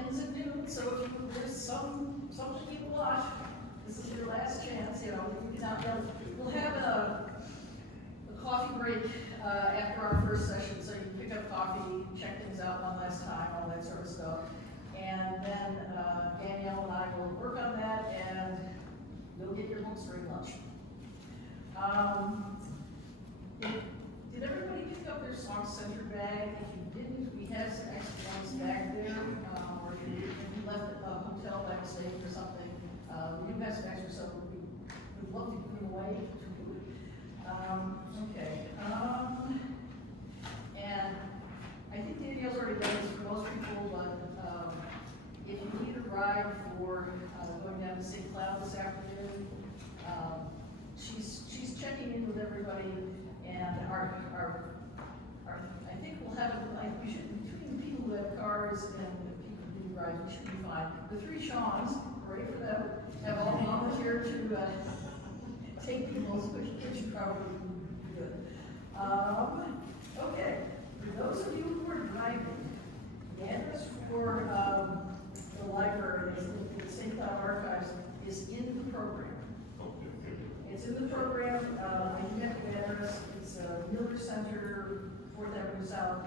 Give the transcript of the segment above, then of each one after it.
ends at noon, so if there's something you watch, this is your last chance, you know, you can out there. We'll have a coffee break after our first session, so you can pick up coffee, check things out one last time, all that sort of stuff. And then Danielle and I will work on that, and you'll get your books during lunch. Did everybody pick up their Sock Center bag? If you didn't, we have some extra ones back there, or if you left at a hotel backstage or something, we do have some extra, so we'd love to give them away. Okay. And I think Danielle's already done this for most people, but if you need a ride for going down to St. Cloud this afternoon, she's checking in with everybody, and I think we'll have, we should, between the people who have cars and the people who need rides, we should be fine. The three Seans, great for them, have all volunteered to take people, which probably would be good. Okay, for those of you who are driving, the address for the library, the St. Cloud Archives, is in the program. It's in the program. I do have the address. It's Miller Center, 4th Avenue South.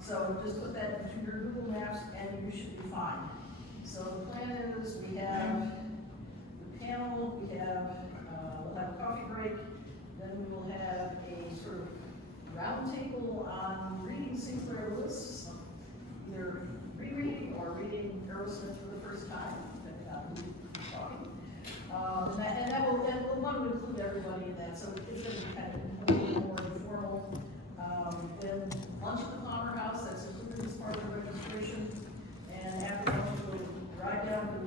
So just put that into your Google Maps, and you should be fine. So the plan is we have the panel, we'll have a coffee break, then we will have a sort of roundtable on reading Sinclair lists, either rereading or reading Aerosmith for the first time, depending on who is talking. And that will want to include everybody in that, so it's going to be kind of a little more informal. Then lunch at the Palmer House, that's included as part of the registration. And after lunch, we'll drive down to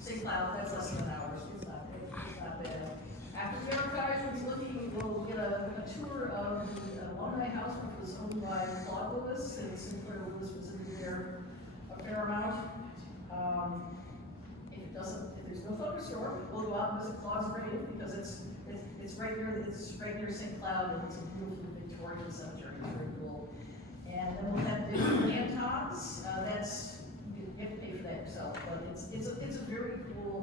St. Cloud, that's less than an hour, so it's not bad. After the archives, we'll get a tour of the alumni house, which was owned by Claude Lewis, and Sinclair Lewis was in there a fair amount. If there's no photo store, we'll go out and visit Claude's grave, because it's right near St. Cloud, and it's a beautiful Victorian cemetery, it's very cool. And then we'll have the Antons, you have to pay for that yourself, but it's a very cool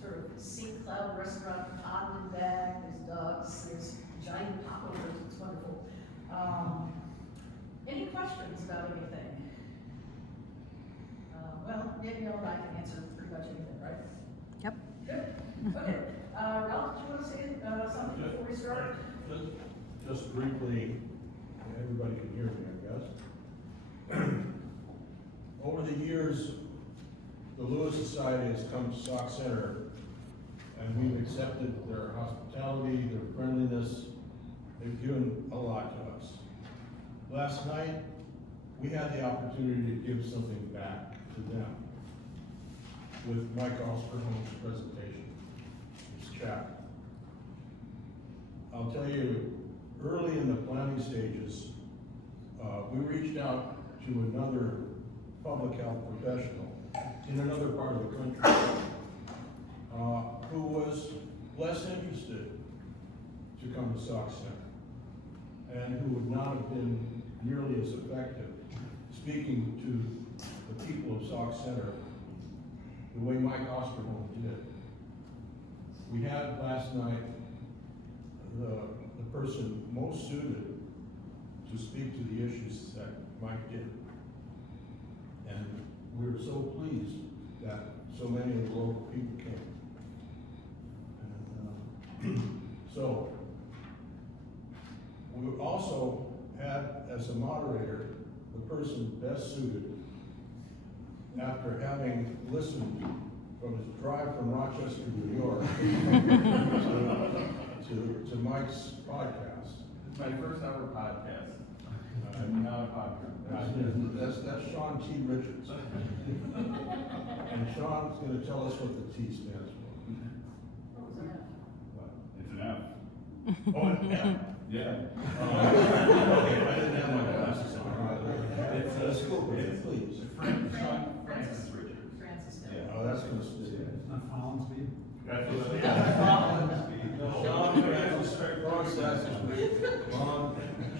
sort of St. Cloud restaurant, pond and bag, there's ducks, there's giant poplars, it's wonderful. Any questions about anything? Well, Danielle and I can answer pretty much anything, right? Yep. Good. Okay. Ralph, do you want to say something before we start? Just briefly, everybody can hear me, I guess. Over the years, the Lewis Society has come to Sock Center, and we've accepted their hospitality, their friendliness. They've given a lot to us. Last night, we had the opportunity to give something back to them with Mike Osborne's presentation, his chat. I'll tell you, early in the planning stages, we reached out to another public health professional in another part of the country who was less interested to come to Sock Center and who would not have been nearly as effective speaking to the people of Sock Center the way Mike Osterholm did. We had last night the person most suited to speak to the issues that Mike did. And we were so pleased that so many of the local people came. And, so, we also had as a moderator the person best suited after having listened from his drive from Rochester, New York to Mike's podcast. It's my first ever podcast. Not a podcast. That's Sean T. Richards. And Sean's going to tell us what the T stands for. It's an F. Oh, an F. Yeah. Okay, I didn't have my glasses on. It's a school, please. Francis Richards. Francis. Oh, that's going to stay. It's not Collinsby. That's what it is.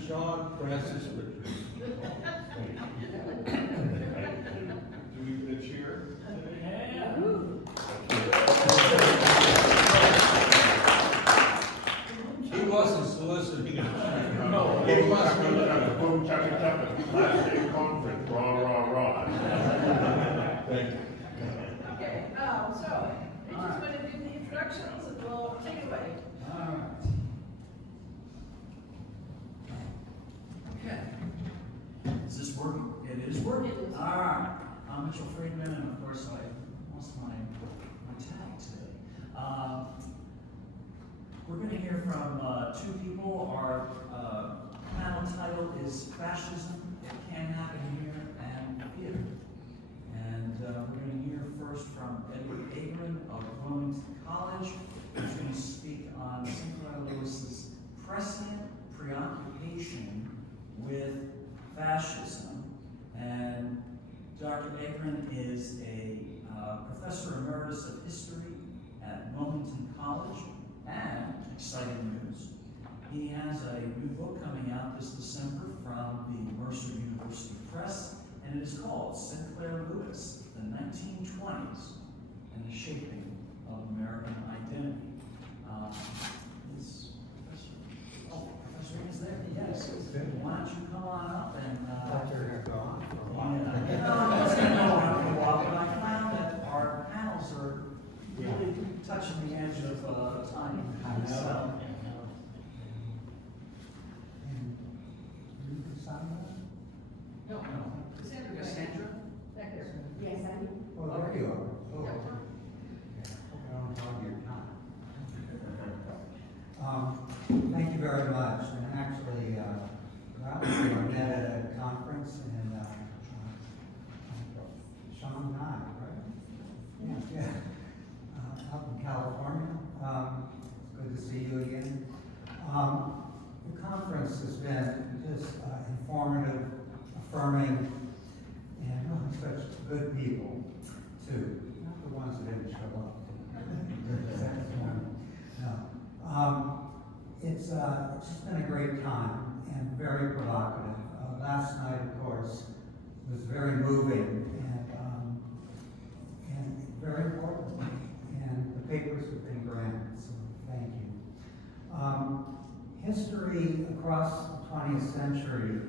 Sean Francis Richards. Last day conference, rah, rah, rah. Thank you. Okay, so, we're just going to do the introductions and we'll take it away. All right. Okay. Is this working? It is working. It is. All right. I'm Mitchell Friedman, and of course I lost my tag today. We're going to hear from two people. Our panel title is Fascism, It Can Happen Here and Theater. And we're going to hear first from Agran of Wilmington College, who's going to speak on Sinclair Lewis's Prescient Preoccupation with Fascism. And Dr. Agran is a professor emeritus of history at Wilmington College, and exciting news, he has a new book coming out this December from the Mercer University Press, and it is called Sinclair Lewis, the 1920s and the Shaping of American Identity. Is Professor, Professor is there? Yes. Why don't you come on up and, I was going to go around for a while, but I found that our panels are really touching the edge of time. So, No, no. Cassandra, back there. Yes, I do. Oh, there you are. Oh, Yeah. okay. I don't have your time. Thank you very much. And actually, I met at a conference in Shanghai, right? Yeah. Up in California. It's good to see you again. The conference has been just informative, affirming, and such good people, too. Not the ones that didn't show up. No. It's just been a great time and very provocative. Last night, of course, was very moving and very important. And the papers have been granted, so thank you. History across the 20th century,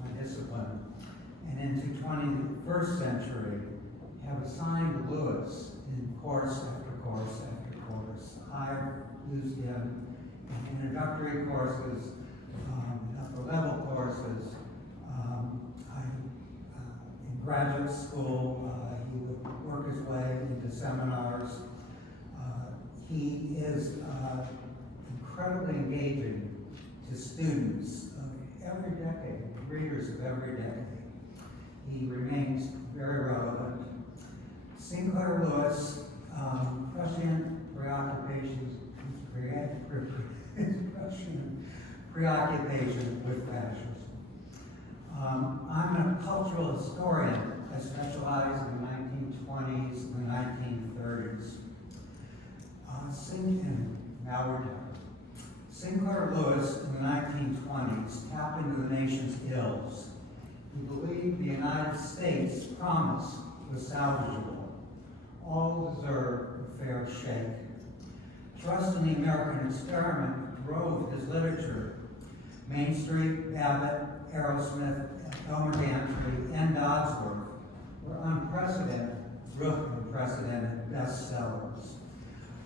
my discipline, and into 21st century have assigned Lewis in course after course after course. I've used him in introductory courses, upper level courses. In graduate school, he would work his way into seminars. He is incredibly engaging to students of every decade, readers of every decade. He remains very relevant. Sinclair Lewis, Prescient Preoccupation with Fascism. I'm a cultural historian. I specialize in the 1920s and the 1930s. Now we're done. Sinclair Lewis in the 1920s tapped into the nation's ills. He believed the United States promise was salvageable. All deserve a fair shake. Trust in the American experiment drove his literature. Main Street, Babbitt, Aerosmith, Elmer Gantry, and Dodsworth were unprecedented bestsellers.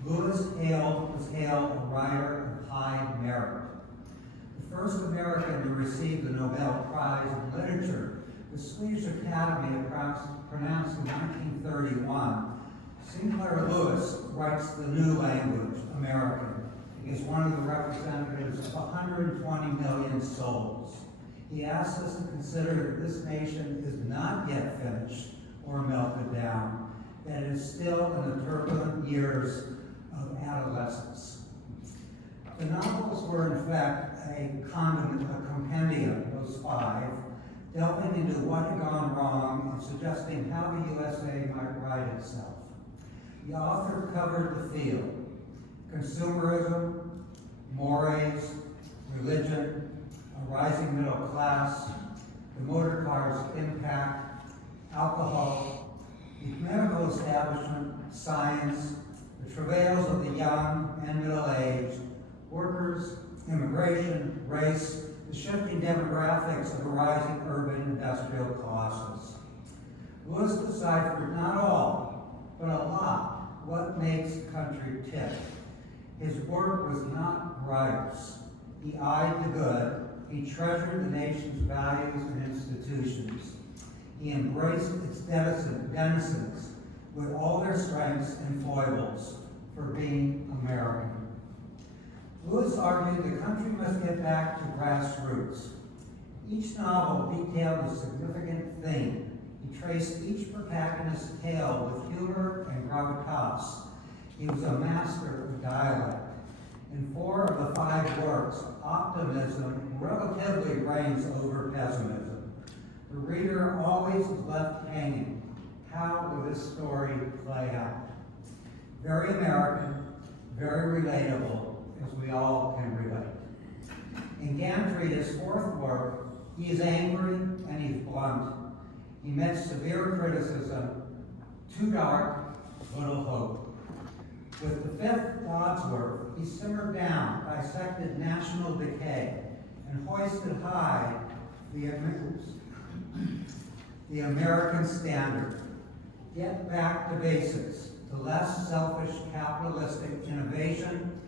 Lewis was hailed a writer of high merit. The first American to receive the Nobel Prize in Literature, the Swedish Academy had pronounced in 1931, Sinclair Lewis writes the new language, American. He is one of the representatives of 120 million souls. He asks us to consider that this nation is not yet finished or melted down, that it is still in the turbulent years of adolescence. The novels were in fact a compendium, those five, delving into what had gone wrong and suggesting how the USA might right itself. The author covered the field: consumerism, mores, religion, a rising middle class, the motor car's impact, alcohol, the medical establishment, science, the travails of the young and middle-aged, workers, immigration, race, the shifting demographics of the rising urban industrial classes. Lewis deciphered not all, but a lot, what makes a country tick. His work was not riotous. He eyed the good. He treasured the nation's values and institutions. He embraced its denizens with all their strengths and foibles for being American. Lewis argued the country must get back to grassroots. Each novel detailed a significant theme. He traced each protagonist's tale with humor and gravitas. He was a master of dialect. In 4 of the 5 works, optimism relatively reigns over pessimism. The reader always is left hanging. How will this story play out? Very American, very relatable, as we all can relate. In Gantry, his 4th work, he is angry and he's blunt. He met severe criticism, too dark, little hope. With the 5th Wadsworth, he simmered down, dissected national decay, and hoisted high the American standard. Get back to basics, to less selfish capitalistic innovation,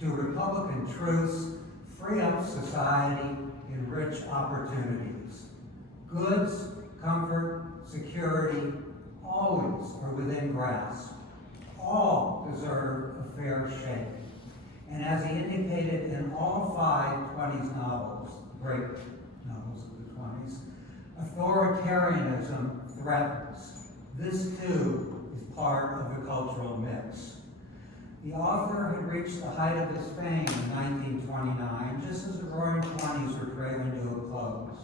to Republican truths, free up society, enrich opportunities. Goods, comfort, security, always are within grasp. All deserve a fair shake. And as he indicated in all 5 20s novels, great novels of the 20s, authoritarianism threatens. This too is part of the cultural mix. The author had reached the height of his fame in 1929, just as the Roaring Twenties were trailing to a close.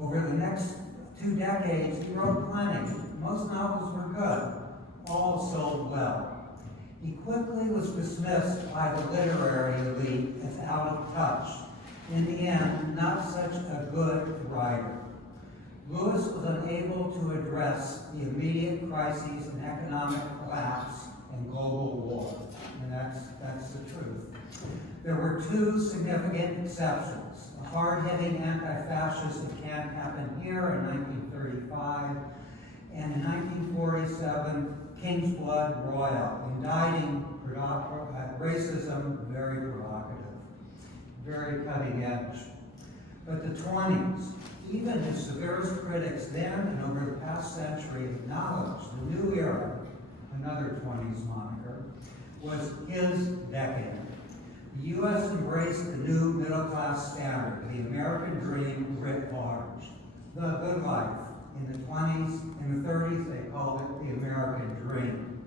Over the next 2 decades, he wrote plenty. Most novels were good. All sold well. He quickly was dismissed by the literary elite as out of touch. In the end, not such a good writer. Lewis was unable to address the immediate crises and economic collapse and global war. And that's the truth. There were 2 significant exceptions. A hard-hitting anti-fascist It Can't Happen Here in 1935, and in 1947, King's Blood Royal, indicting racism, very provocative, very cutting edge. But the 20s, even his severest critics then and over the past century acknowledged the new era, another 20s moniker, was his decade. The U.S. embraced the new middle-class standard, the American dream writ large, the good life. In the 20s, in the 30s, they called it the American dream.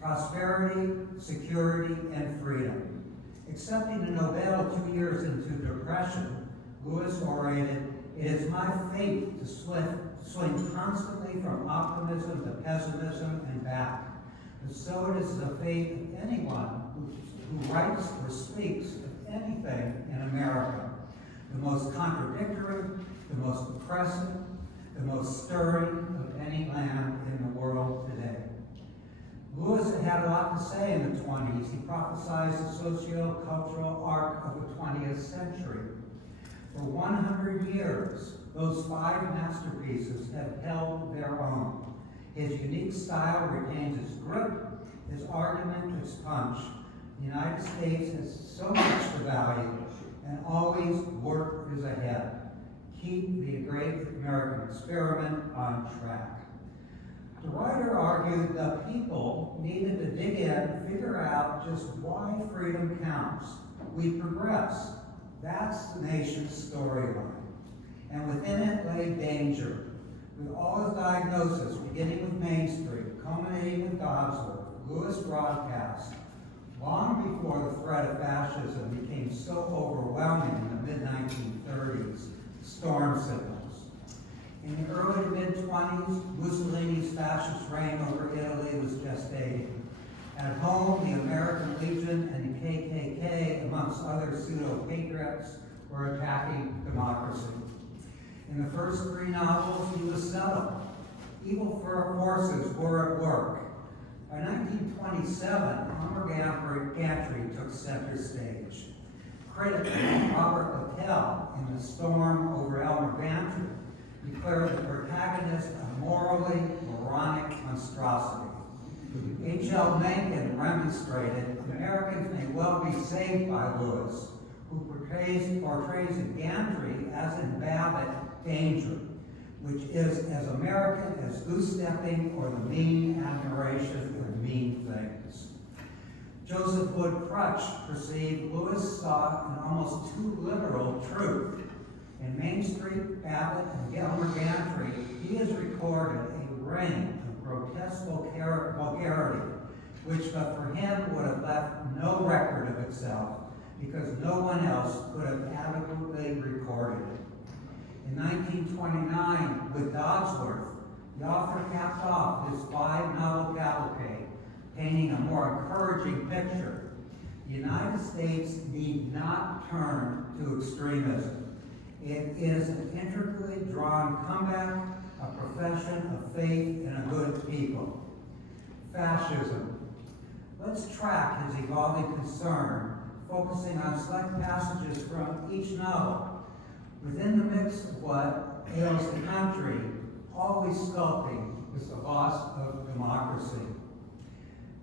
Prosperity, security, and freedom. Accepting a Nobel 2 years into depression, Lewis orated, "It is my fate to swing constantly from optimism to pessimism and back. But so it is the fate of anyone who writes or speaks of anything in America. The most contradictory, the most oppressive, the most stirring of any land in the world today." Lewis had a lot to say in the 20s. He prophesied the socio-cultural arc of the 20th century. For 100 years, those 5 masterpieces have held their own. His unique style retains its grip, his argument, its punch. The United States has so much to value, and always work is ahead. Keep the great American experiment on track. The writer argued the people needed to dig in, figure out just why freedom counts. We progress. That's the nation's storyline. And within it lay danger. With all his diagnosis, beginning with Main Street, culminating with Wadsworth, Lewis broadcast, long before the threat of fascism became so overwhelming in the mid-1930s, storm signals. In the early to mid-20s, Mussolini's fascist reign over Italy was gestating. At home, the American Legion and the KKK, amongst other pseudo-patriots, were attacking democracy. In the first 3 novels, he was settled. Evil forces were at work. By 1927, Gantry took center stage. Critic Robert Littell in The Storm over Elmer Gantry declared the protagonist a morally moronic monstrosity. H.L. Mencken remonstrated, Americans may well be saved by Lewis, who portrays in Gantry, as in Babbitt, danger, which is as American as goose-stepping or the mean admiration of mean things. Joseph Wood Crutch perceived Lewis saw an almost too literal truth. In Main Street, Babbitt, and Elmer Gantry, he has recorded a ring of grotesque vulgarity, which but for him would have left no record of itself, because no one else could have adequately recorded it. In 1929, with Dodsworth, the author capped off his 5-novel cavalcade, painting a more encouraging picture. The United States need not turn to extremism. It is an intricately drawn comeback, a profession of faith in a good people. Fascism. Let's track his evolving concern, focusing on select passages from each novel. Within the mix of what ails the country, always sculpting is the loss of democracy.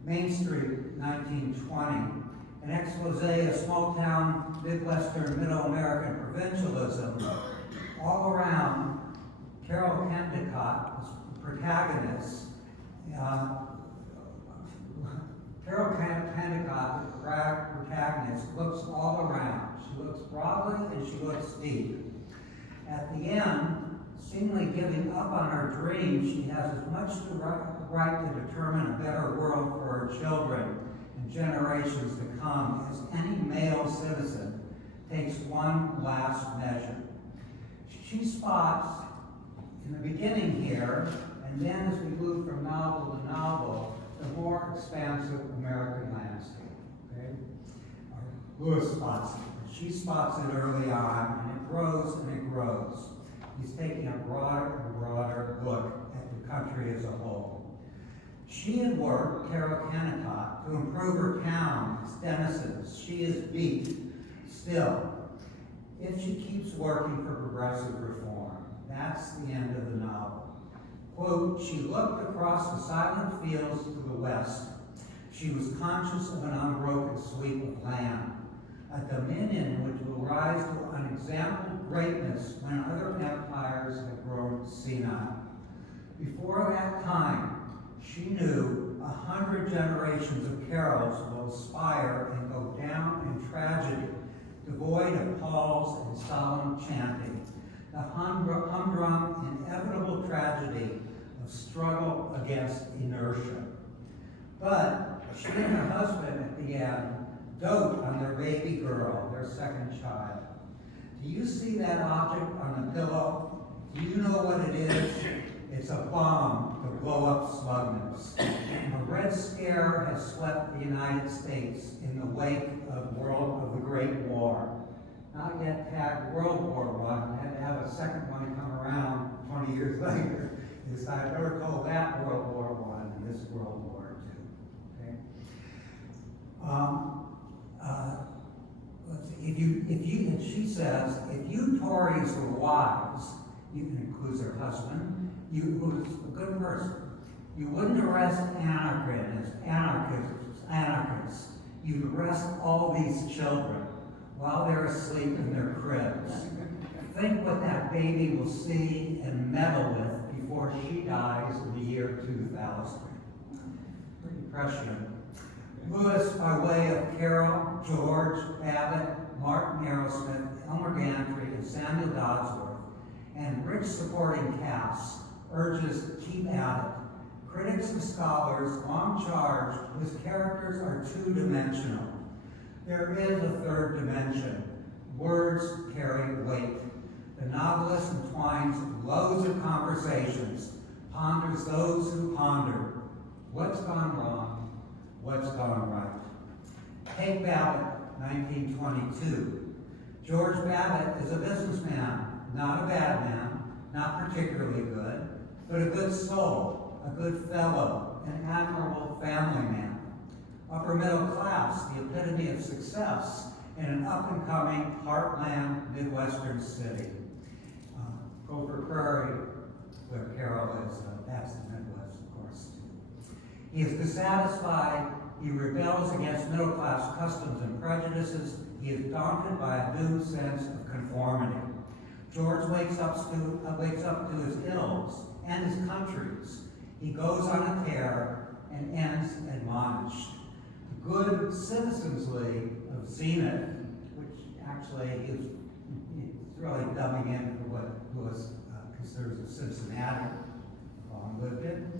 Main Street, 1920. An expose of small-town, Midwestern, Middle-American provincialism. All around, Carol Kendicott, the protagonist, looks all around. She looks broadly and she looks deep. At the end, seemingly giving up on her dream, she has as much the right to determine a better world for her children and generations to come as any male citizen takes one last measure. She spots in the beginning here, and then as we move from novel to novel, the more expansive American landscape. Okay? Lewis spots it. She spots it early on, and it grows and it grows. He's taking a broader and broader look at the country as a whole. She had worked, Carol Kendicott, to improve her town, its denizens. She is beat still. If she keeps working for progressive reform, that's the end of the novel. Quote, she looked across the silent fields to the west. She was conscious of an unbroken sweep of land, a dominion which will rise to unexampled greatness when other empires have grown senile. Before that time, she knew 100 generations of Carols will aspire and go down in tragedy, devoid of calls and solemn chanting, the humdrum, inevitable tragedy of struggle against inertia. But she and her husband at the end dote on their baby girl, their second child. Do you see that object on the pillow? Do you know what it is? It's a bomb to blow up smugness. A Red Scare has swept the United States in the wake of the Great War. Not yet tagged World War I. Had to have a second one come around 20 years later. I better call that World War I and this World War II. Okay. Let's see. And she says, if you Tories were wise, you can include her husband, who is a good person, you wouldn't arrest anarchists. You'd arrest all these children while they're asleep in their cribs. Think what that baby will see and meddle with before she dies in the year 2000. Pretty prescient. Lewis, by way of Carol, George, Babbitt, Martin Arrowsmith, Elmer Gantry, and Samuel Dodsworth, and rich supporting casts, urges to keep at it. Critics and scholars long charged his characters are two-dimensional. There is a third dimension. Words carry weight. The novelist entwines loads of conversations, ponders those who ponder. What's gone wrong? What's gone right? Take Babbitt, 1922. George Babbitt is a businessman, not a bad man, not particularly good, but a good soul, a good fellow, an admirable family man. Upper middle class, the epitome of success, in an up-and-coming heartland Midwestern city. Gopher Prairie, where Carol is, that's the Midwest, of course. He is dissatisfied. He rebels against middle-class customs and prejudices. He is daunted by a new sense of conformity. George wakes up to his ills and his country's. He goes on a tear and ends admonished. The Good Citizens League of Zenith, which actually is really dumbing in for what Lewis considers a Cincinnati, long lived in,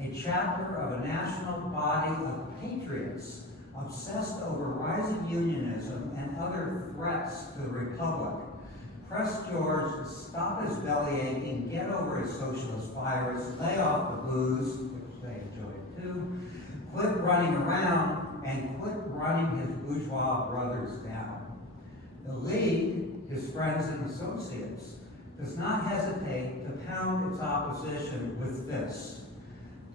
a chapter of a national body of patriots obsessed over rising unionism and other threats to the Republic. Press George to stop his bellyaching, get over his socialist virus, lay off the booze, which they enjoyed too, quit running around, and quit running his bourgeois brothers down. The League, his friends and associates, does not hesitate to pound its opposition with fists.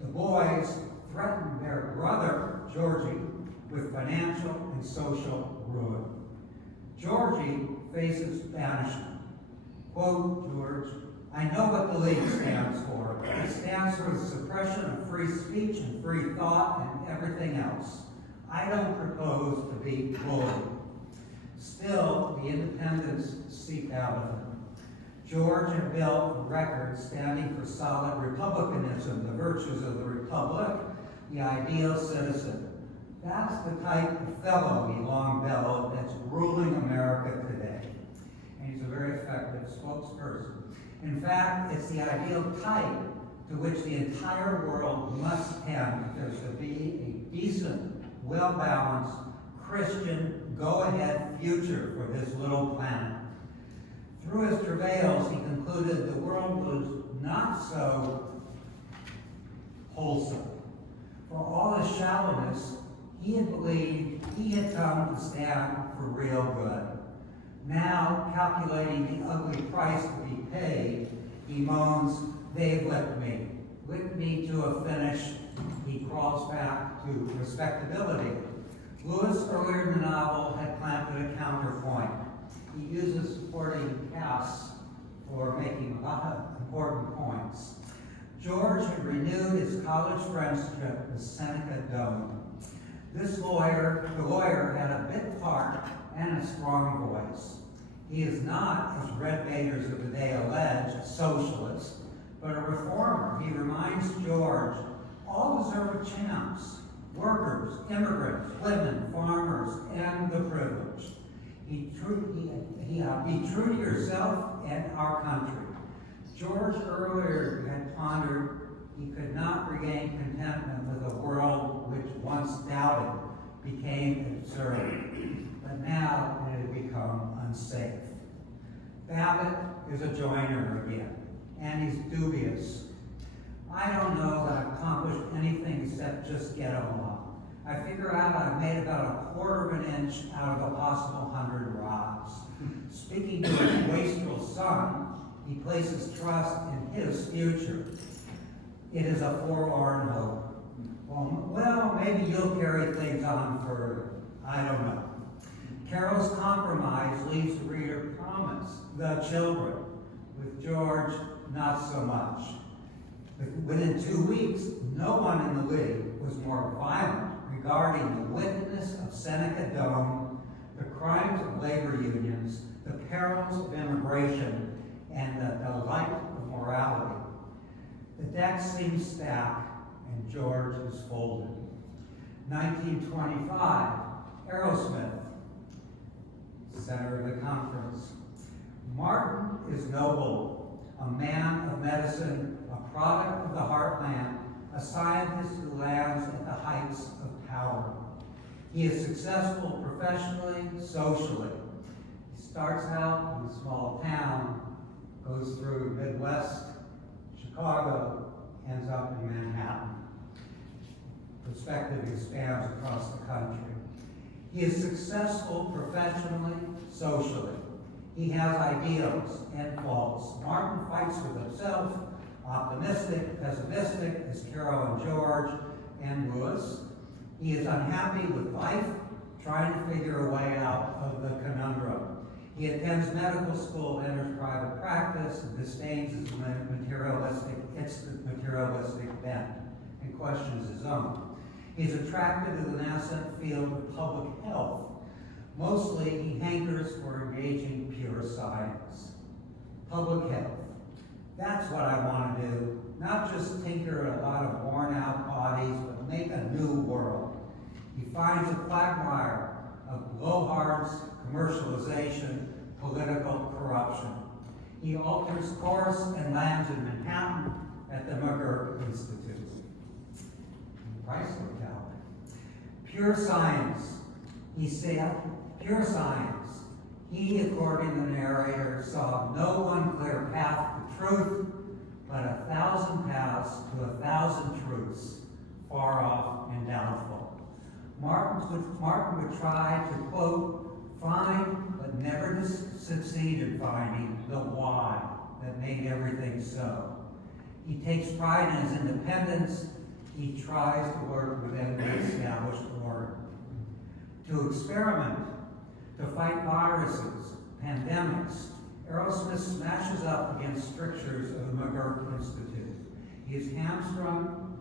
The boys threaten their brother, Georgie, with financial and social ruin. Georgie faces banishment. Quote, George, I know what the League stands for. It stands for the suppression of free speech and free thought and everything else. I don't propose to be bullied. Still, the independents seep out of him. George had built a record standing for solid republicanism, the virtues of the republic, the ideal citizen. That's the type of fellow, he long bellowed, that's ruling America today. And he's a very effective spokesperson. In fact, it's the ideal type to which the entire world must tend if there's to be a decent, well-balanced, Christian, go-ahead future for this little planet. Through his travails, he concluded the world was not so wholesome. For all his shallowness, he had believed he had come to stand for real good. Now, calculating the ugly price to be paid, he moans, they've licked me to a finish. He crawls back to respectability. Lewis, earlier in the novel, had planted a counterpoint. He uses supporting casts for making a lot of important points. George had renewed his college friendship with Seneca Doane. The lawyer had a big heart and a strong voice. He is not, as red baiters of the day allege, a socialist, but a reformer. He reminds George, all deserve a chance. Workers, immigrants, women, farmers, and the privileged. Be true to yourself and our country. George earlier had pondered he could not regain contentment with a world which once doubted became absurd, but now it had become unsafe. Babbitt is a joiner again, and he's dubious. I don't know that I've accomplished anything except just get along. I figure out I've made about 1/4 of an inch out of a possible 100 rods. Speaking to his wastrel son, he places trust in his future. It is a forlorn hope. Well, maybe you'll carry things on further. I don't know. Carol's compromise leaves the reader promise, the children. With George, not so much. Within 2 weeks, no one in the League was more violent regarding the wickedness of Seneca Doane, the crimes of labor unions, the perils of immigration, and the delight of morality. The deck seems stacked, and George is folded. 1925, Aerosmith, center of the conference. Martin is noble, a man of medicine, a product of the heartland, a scientist who lands at the heights of power. He is successful professionally, socially. He starts out in a small town, goes through Midwest, Chicago, ends up in Manhattan. Perspective expands across the country. He is successful professionally, socially. He has ideals and faults. Martin fights with himself, optimistic, pessimistic, as Carol and George and Lewis. He is unhappy with life, trying to figure a way out of the conundrum. He attends medical school, enters private practice, and disdains its materialistic bent, and questions his own. He's attracted to the nascent field of public health. Mostly, he hankers for engaging pure science. Public health. That's what I want to do. Not just tinker at a lot of worn-out bodies, but make a new world. He finds a quagmire of blowhards, commercialization, political corruption. He alters course and lands in Manhattan at the McGurk Institute. Price locality. Pure science. He said, pure science. He, according to the narrator, saw no one clear path to truth, but 1,000 paths to 1,000 truths, far off and doubtful. Martin would try to, quote, find, but never succeed in finding the why that made everything so. He takes pride in his independence. He tries to work within the established order. To experiment, to fight viruses, pandemics, Aerosmith smashes up against strictures of the McGurk Institute. He is hamstrung,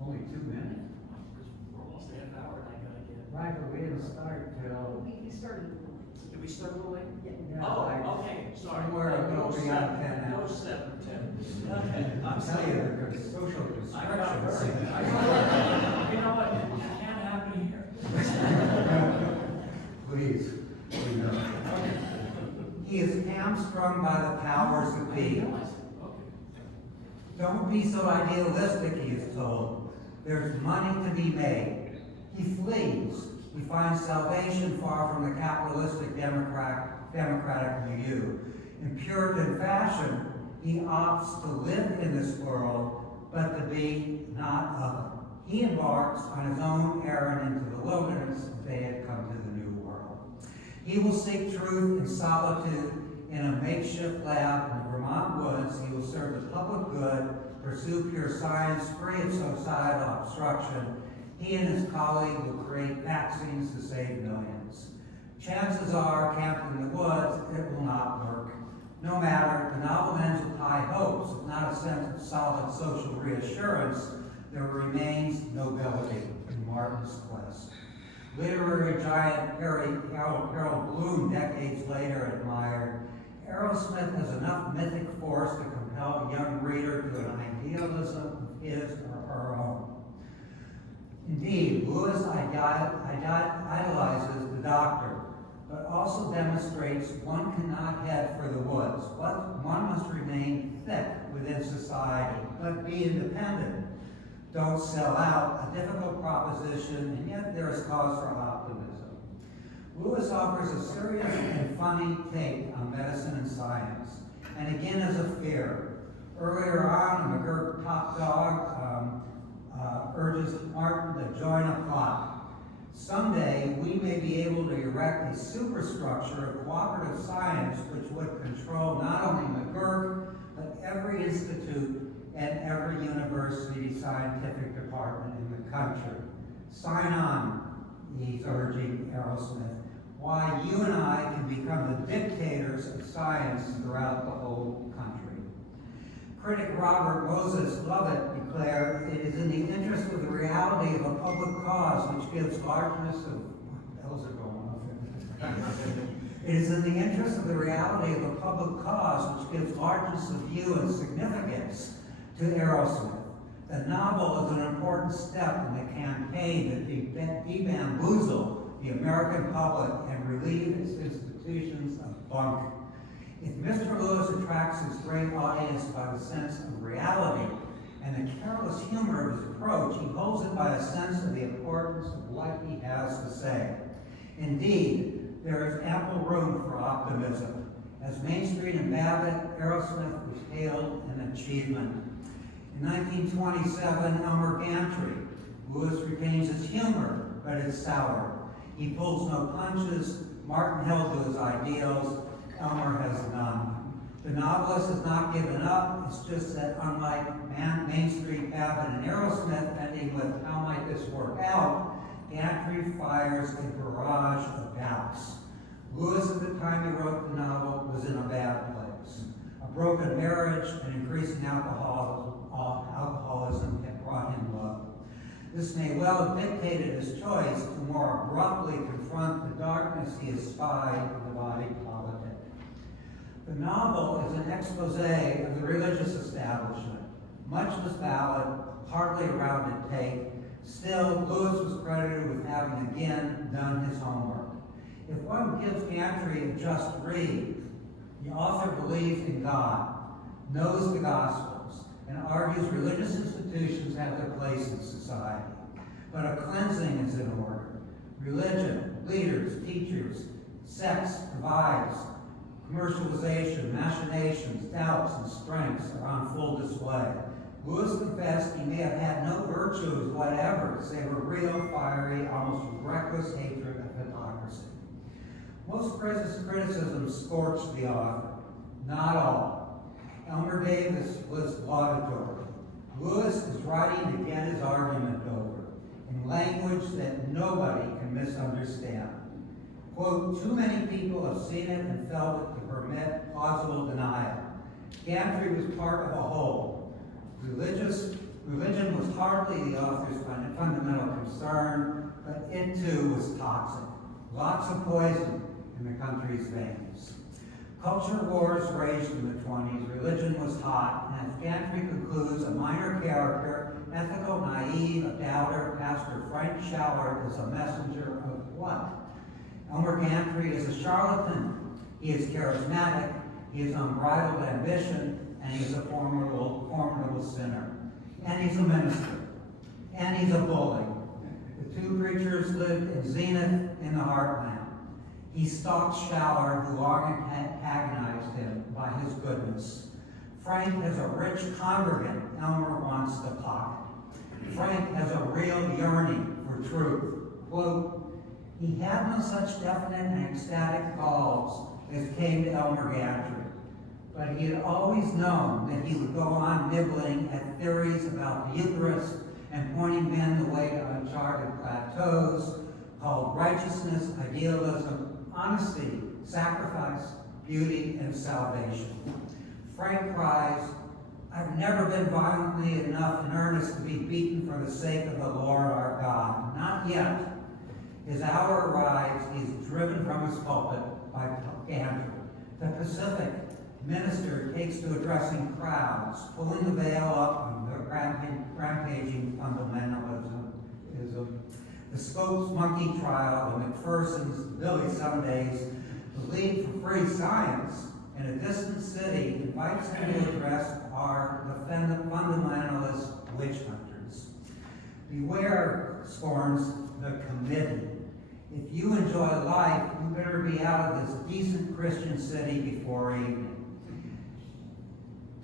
only 2 minutes. We're almost a half hour and I gotta get. Right, but we didn't start till. We started. Did we start a little late? Yeah, Oh, like okay, sorry. somewhere No, beyond 10 no hours. 7 or 10. Okay, I'm I'll tell sorry. you, there's social I got construction. You know what, it can't happen here. Please. He is hamstrung by the powers that be. Don't be so idealistic, he is told. There's money to be made. He flees. He finds salvation far from the capitalistic democratic milieu. In Puritan fashion, he opts to live in this world, but to be not of it. He embarks on his own errand into the wilderness if they had come to the New World. He will seek truth in solitude in a makeshift lab in the Vermont woods. He will serve the public good, pursue pure science free of societal obstruction. He and his colleague will create vaccines to save millions. Chances are, camped in the woods, it will not work. No matter, the novel ends with high hopes, if not a sense of solid social reassurance. There remains nobility in Martin's quest. Literary giant Harold Bloom, decades later, admired, Aerosmith has enough mythic force to compel a young reader to an idealism of his or her own. Indeed, Lewis idolizes the doctor, but also demonstrates one cannot head for the woods. One must remain thick within society, but be independent. Don't sell out, a difficult proposition, and yet there is cause for optimism. Lewis offers a serious and funny take on medicine and science, and again as a fear. Earlier on, McGurk top dog urges Martin to join a plot. Someday, we may be able to erect a superstructure of cooperative science which would control not only McGurk, but every institute and every university scientific department in the country. Sign on, he's urging Aerosmith. Why you and I can become the dictators of science throughout the whole country. Critic Robert Moses Lovett declared, it is in the interest of the reality of a public cause which gives largeness of, bells are going off. It is in the interest of the reality of a public cause which gives largeness of view and significance to Aerosmith. The novel is an important step in the campaign to de-bamboozle the American public and relieve its institutions of bunk. If Mr. Lewis attracts his great audience by the sense of reality and the careless humor of his approach, he holds it by a sense of the importance of what he has to say. Indeed, there is ample room for optimism. As Main Street and Babbitt, Aerosmith was hailed an achievement. In 1927, Elmer Gantry, Lewis retains his humor, but it's sour. He pulls no punches. Martin held to his ideals. Elmer has none. The novelist has not given up. It's just that unlike Main Street, Babbitt, and Aerosmith, ending with how might this work out, Gantry fires a barrage of doubts. Lewis, at the time he wrote the novel, was in a bad place. A broken marriage and increasing alcoholism had brought him low. This may well have dictated his choice to more abruptly confront the darkness he espied in the body politic. The novel is an expose of the religious establishment. Much was valid, hardly a rounded take. Still, Lewis was credited with having again done his homework. If one gives Gantry a just read, the author believes in God, knows the Gospels, and argues religious institutions have their place in society. But a cleansing is in order. Religion, leaders, teachers, sex, divides, commercialization, machinations, doubts, and strengths are on full display. Lewis confessed he may have had no virtues whatever, save a real, fiery, almost reckless hatred of hypocrisy. Most criticisms scorched the author. Not all. Elmer Davis was laudatory. Lewis is writing to get his argument over, in language that nobody can misunderstand. Quote, too many people have seen it and felt it to permit plausible denial. Gantry was part of a whole. Religion was hardly the author's fundamental concern, but it too was toxic. Lots of poison in the country's veins. Culture wars raged in the 20s, religion was hot, and as Gantry concludes, a minor character, ethical, naive, a doubter, Pastor Frank Schaller is a messenger of what? Elmer Gantry is a charlatan. He is charismatic, he has unbridled ambition, and he's a formidable sinner. And he's a minister. And he's a bully. The two preachers lived in Zenith in the heartland. He stalked Schaller, who long antagonized him by his goodness. Frank has a rich congregant Elmer wants to pocket. Frank has a real yearning for truth. Quote, he had no such definite and ecstatic calls as came to Elmer Gantry. But he had always known that he would go on nibbling at theories about the Eucharist and pointing men the way to uncharted plateaus called righteousness, idealism, honesty, sacrifice, beauty, and salvation. Frank cries, I've never been violently enough in earnest to be beaten for the sake of the Lord our God. Not yet. His hour arrives, he is driven from his pulpit by Gantry. The Pacific minister takes to addressing crowds, pulling the veil up on the rampaging fundamentalism. The Scopes monkey trial, the McPhersons, the Billy Sundays, the League for Free Science, in a distant city invites him to address our fundamentalist witch hunters. Beware, scorns the committee. If you enjoy life, you better be out of this decent Christian city before evening.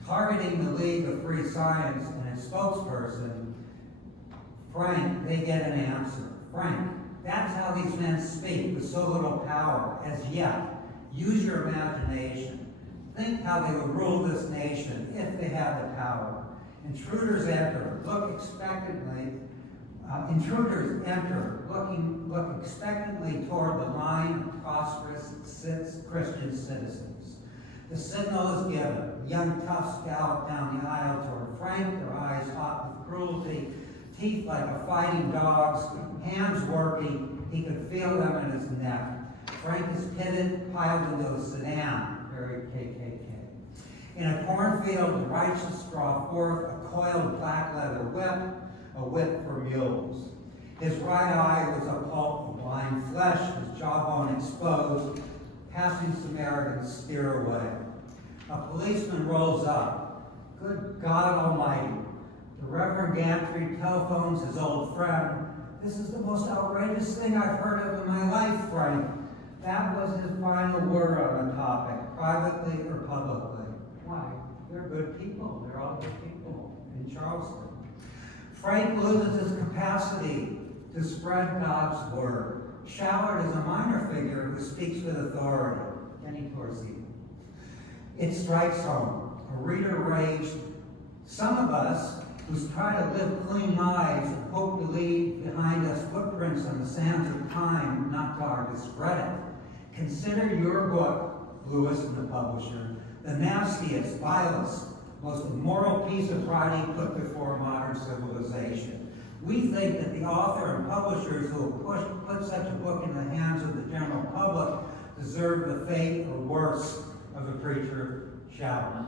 Targeting the League of Free Science and its spokesperson, Frank, they get an answer. Frank, that's how these men speak with so little power as yet. Use your imagination. Think how they would rule this nation if they had the power. Intruders enter, look expectantly. Intruders enter, look expectantly toward the line of prosperous Christian citizens. The signal is given. The young toughs gallop down the aisle toward Frank, their eyes hot with cruelty, teeth like a fighting dog's, hands working. He could feel them in his neck. Frank is pitted, piled into a sedan, very KKK. In a cornfield, the righteous draw forth a coiled black leather whip, a whip for mules. His right eye was a pulp of blind flesh, his jawbone exposed. Passing Samaritans steer away. A policeman rolls up. Good God Almighty. The Reverend Gantry telephones his old friend. This is the most outrageous thing I've heard of in my life, Frank. That was his final word on the topic, privately or publicly. Why? They're good people. They're all good people in Charleston. Frank loses his capacity to spread God's word. Shallard is a minor figure who speaks with authority. Kenny Corsi. It strikes home. A reader raged, some of us who's tried to live clean lives and hope to leave behind us footprints on the sands of time, not to our discredit. Consider your book, Lewis and the publisher, the nastiest, vilest, most immoral piece of writing put before modern civilization. We think that the author and publishers who have put such a book in the hands of the general public deserve the fate, or worse, of a preacher shouting.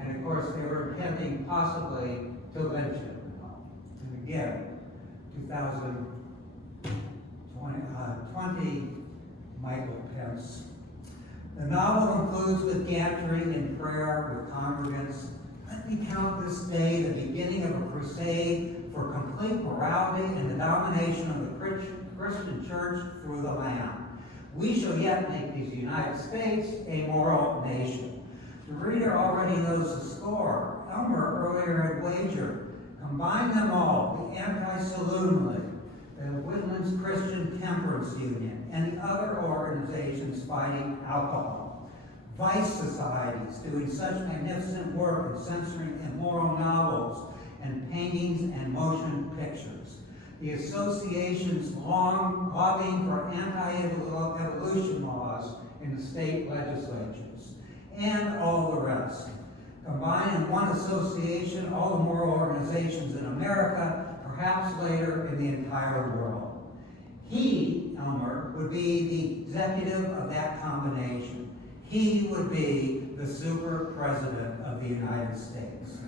And of course, they were intending possibly to lynch him. And again, 2020, Michael Pence. The novel concludes with gantry and prayer with congregants. Let me count this day the beginning of a crusade for complete morality and the domination of the Christian church through the land. We shall yet make these United States a moral nation. The reader already knows the score. Elmer earlier had wagered. Combine them all, the Anti-Saloon League, the Woodlands Christian Temperance Union, and the other organizations fighting alcohol. Vice societies doing such magnificent work in censoring immoral novels and paintings and motion pictures. The associations lobbying for anti-evolution laws in the state legislatures, and all the rest. Combine in one association all the moral organizations in America, perhaps later in the entire world. He, Elmer, would be the executive of that combination. He would be the super president of the United States.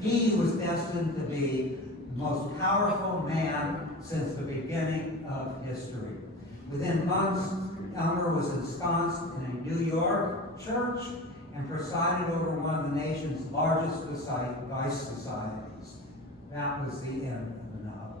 He was destined to be the most powerful man since the beginning of history. Within months, Elmer was ensconced in a New York church and presided over one of the nation's largest vice societies. That was the end of the novel.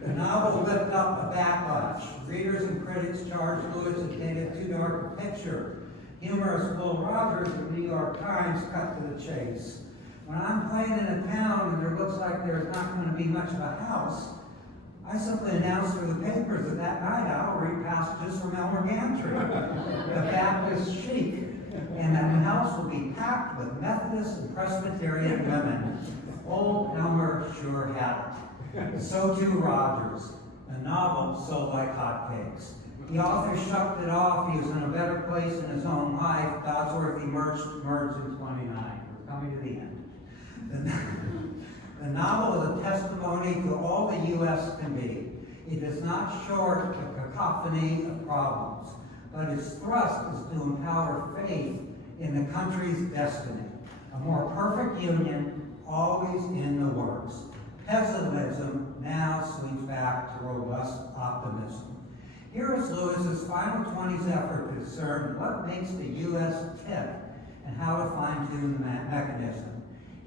The novel whipped up a backlash. Readers and critics charged Lewis had painted too dark a picture. Humorist Will Rogers of the New York Times cut to the chase. When I'm playing in a town and there looks like there's not going to be much of a house, I simply announced through the papers that that night I'll read passages from Elmer Gantry, the Baptist chic, and that the house will be packed with Methodist and Presbyterian women. Old Elmer sure had it. So too Rogers. The novel sold like hotcakes. The author shucked it off. He was in a better place in his own life. Dodsworth emerged in 29. We're coming to the end. The novel is a testimony to all the U.S. can be. It is not short a cacophony of problems, but its thrust is to empower faith in the country's destiny. A more perfect union, always in the works. Pessimism now swings back to robust optimism. Here is Lewis's final 20s effort to discern what makes the U.S. tick and how to fine-tune the mechanism.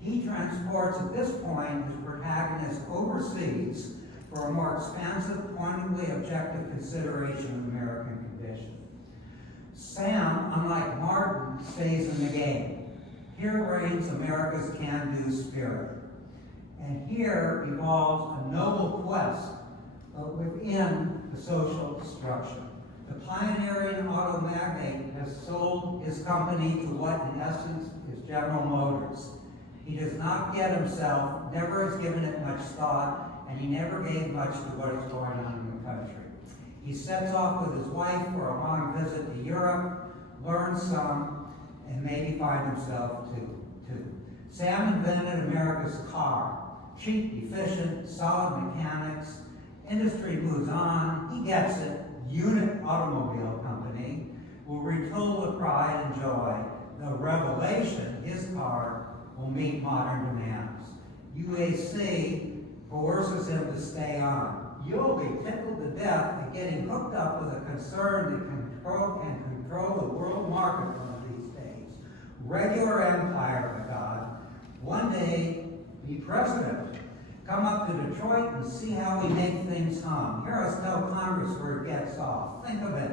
He transports, at this point, his protagonist overseas for a more expansive, pointedly objective consideration of the American condition. Sam, unlike Martin, stays in the game. Here reigns America's can-do spirit. And here evolves a noble quest, but within the social structure. The pioneering auto magnate has sold his company to what, in essence, is General Motors. He does not get himself, never has given it much thought, and he never gave much to what is going on in the country. He sets off with his wife for a long visit to Europe, learns some, and maybe find himself too. Sam invented America's car. Cheap, efficient, solid mechanics. Industry moves on. He gets it. Unit Automobile Company will retool with pride and joy. The revelation, his car, will meet modern demands. UAC coerces him to stay on. You'll be tickled to death at getting hooked up with a concern that can control the world market one of these days. Regular empire, my God. One day, be president. Come up to Detroit and see how we make things hum. Hear us tell Congress where it gets off. Think of it.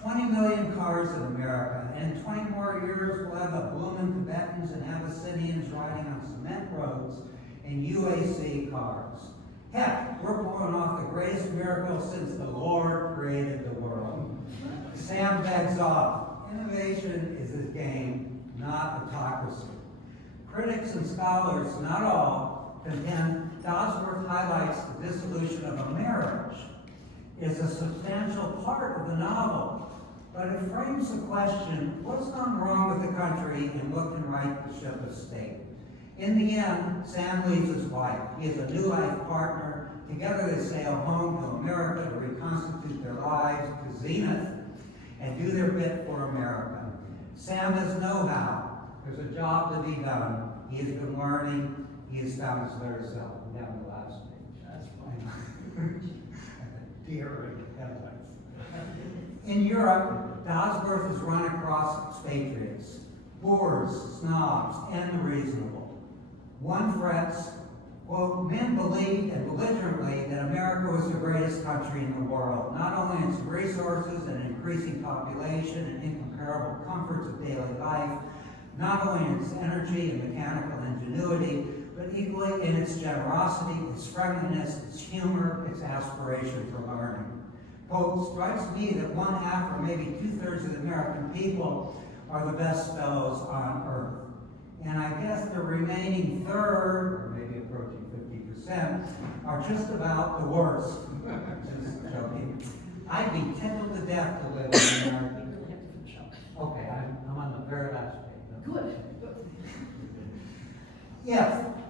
20 million cars in America, and in 20 more years we'll have the blooming Tibetans and Abyssinians riding on cement roads in UAC cars. Heck, we're pulling off the greatest miracle since the Lord created the world. Sam begs off. Innovation is his game, not autocracy. Critics and scholars, not all, contend Dodsworth highlights the dissolution of a marriage is a substantial part of the novel, but it frames the question, what's gone wrong with the country and what can right the ship of state? In the end, Sam leaves his wife. He has a new life partner. Together they sail home to America to reconstitute their lives to zenith and do their bit for America. Sam has know-how. There's a job to be done. He has been learning. He has found his better self. Down the last page. That's fine. Dear headlights. In Europe, Dodsworth has run across expatriates, boors, snobs, and the reasonable. One frets, quote, men believed and belligerently that America was the greatest country in the world, not only in its resources and increasing population and incomparable comforts of daily life, not only in its energy and mechanical ingenuity, but equally in its generosity, its friendliness, its humor, its aspiration for learning. Quote, strikes me that 1/2 or maybe 2/3 of the American people are the best fellows on earth. And I guess the remaining third, or maybe approaching 50%, are just about the worst. Just joking. I'd be tickled to death to live in America. Okay, I'm on the very last page. Good.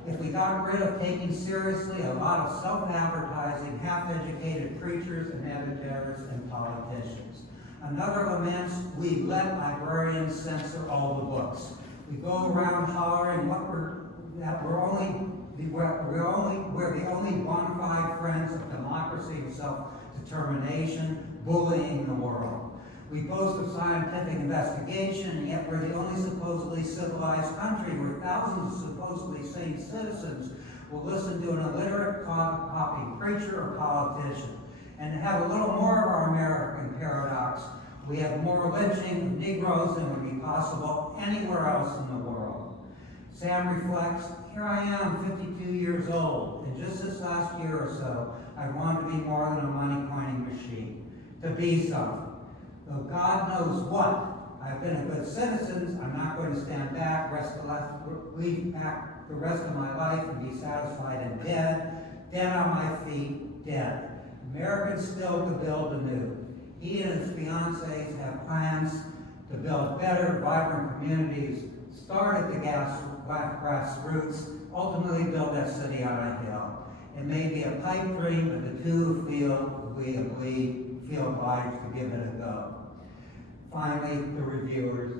If we got rid of taking seriously a lot of self-advertising, half-educated preachers and editors and politicians. Another laments, we let librarians censor all the books. We go around hollering we're the only bona fide friends of democracy and self-determination, bullying the world. We boast of scientific investigation, and yet we're the only supposedly civilized country where thousands of supposedly sane citizens will listen to an illiterate copy preacher or politician. And to have a little more of our American paradox, we have more lynching of Negroes than would be possible anywhere else in the world. Sam reflects, here I am, 52 years old, and just this last year or so, I wanted to be more than a money-coining machine, to be something. Though God knows what, I've been a good citizen, I'm not going to stand back, leave back the rest of my life and be satisfied and dead on my feet, dead. Americans still to build anew. He and his fiancées have plans to build better, vibrant communities, start at the grassroots, ultimately build that city on a hill. It may be a pipe dream, but the two feel obliged to give it a go. Finally, the reviewers.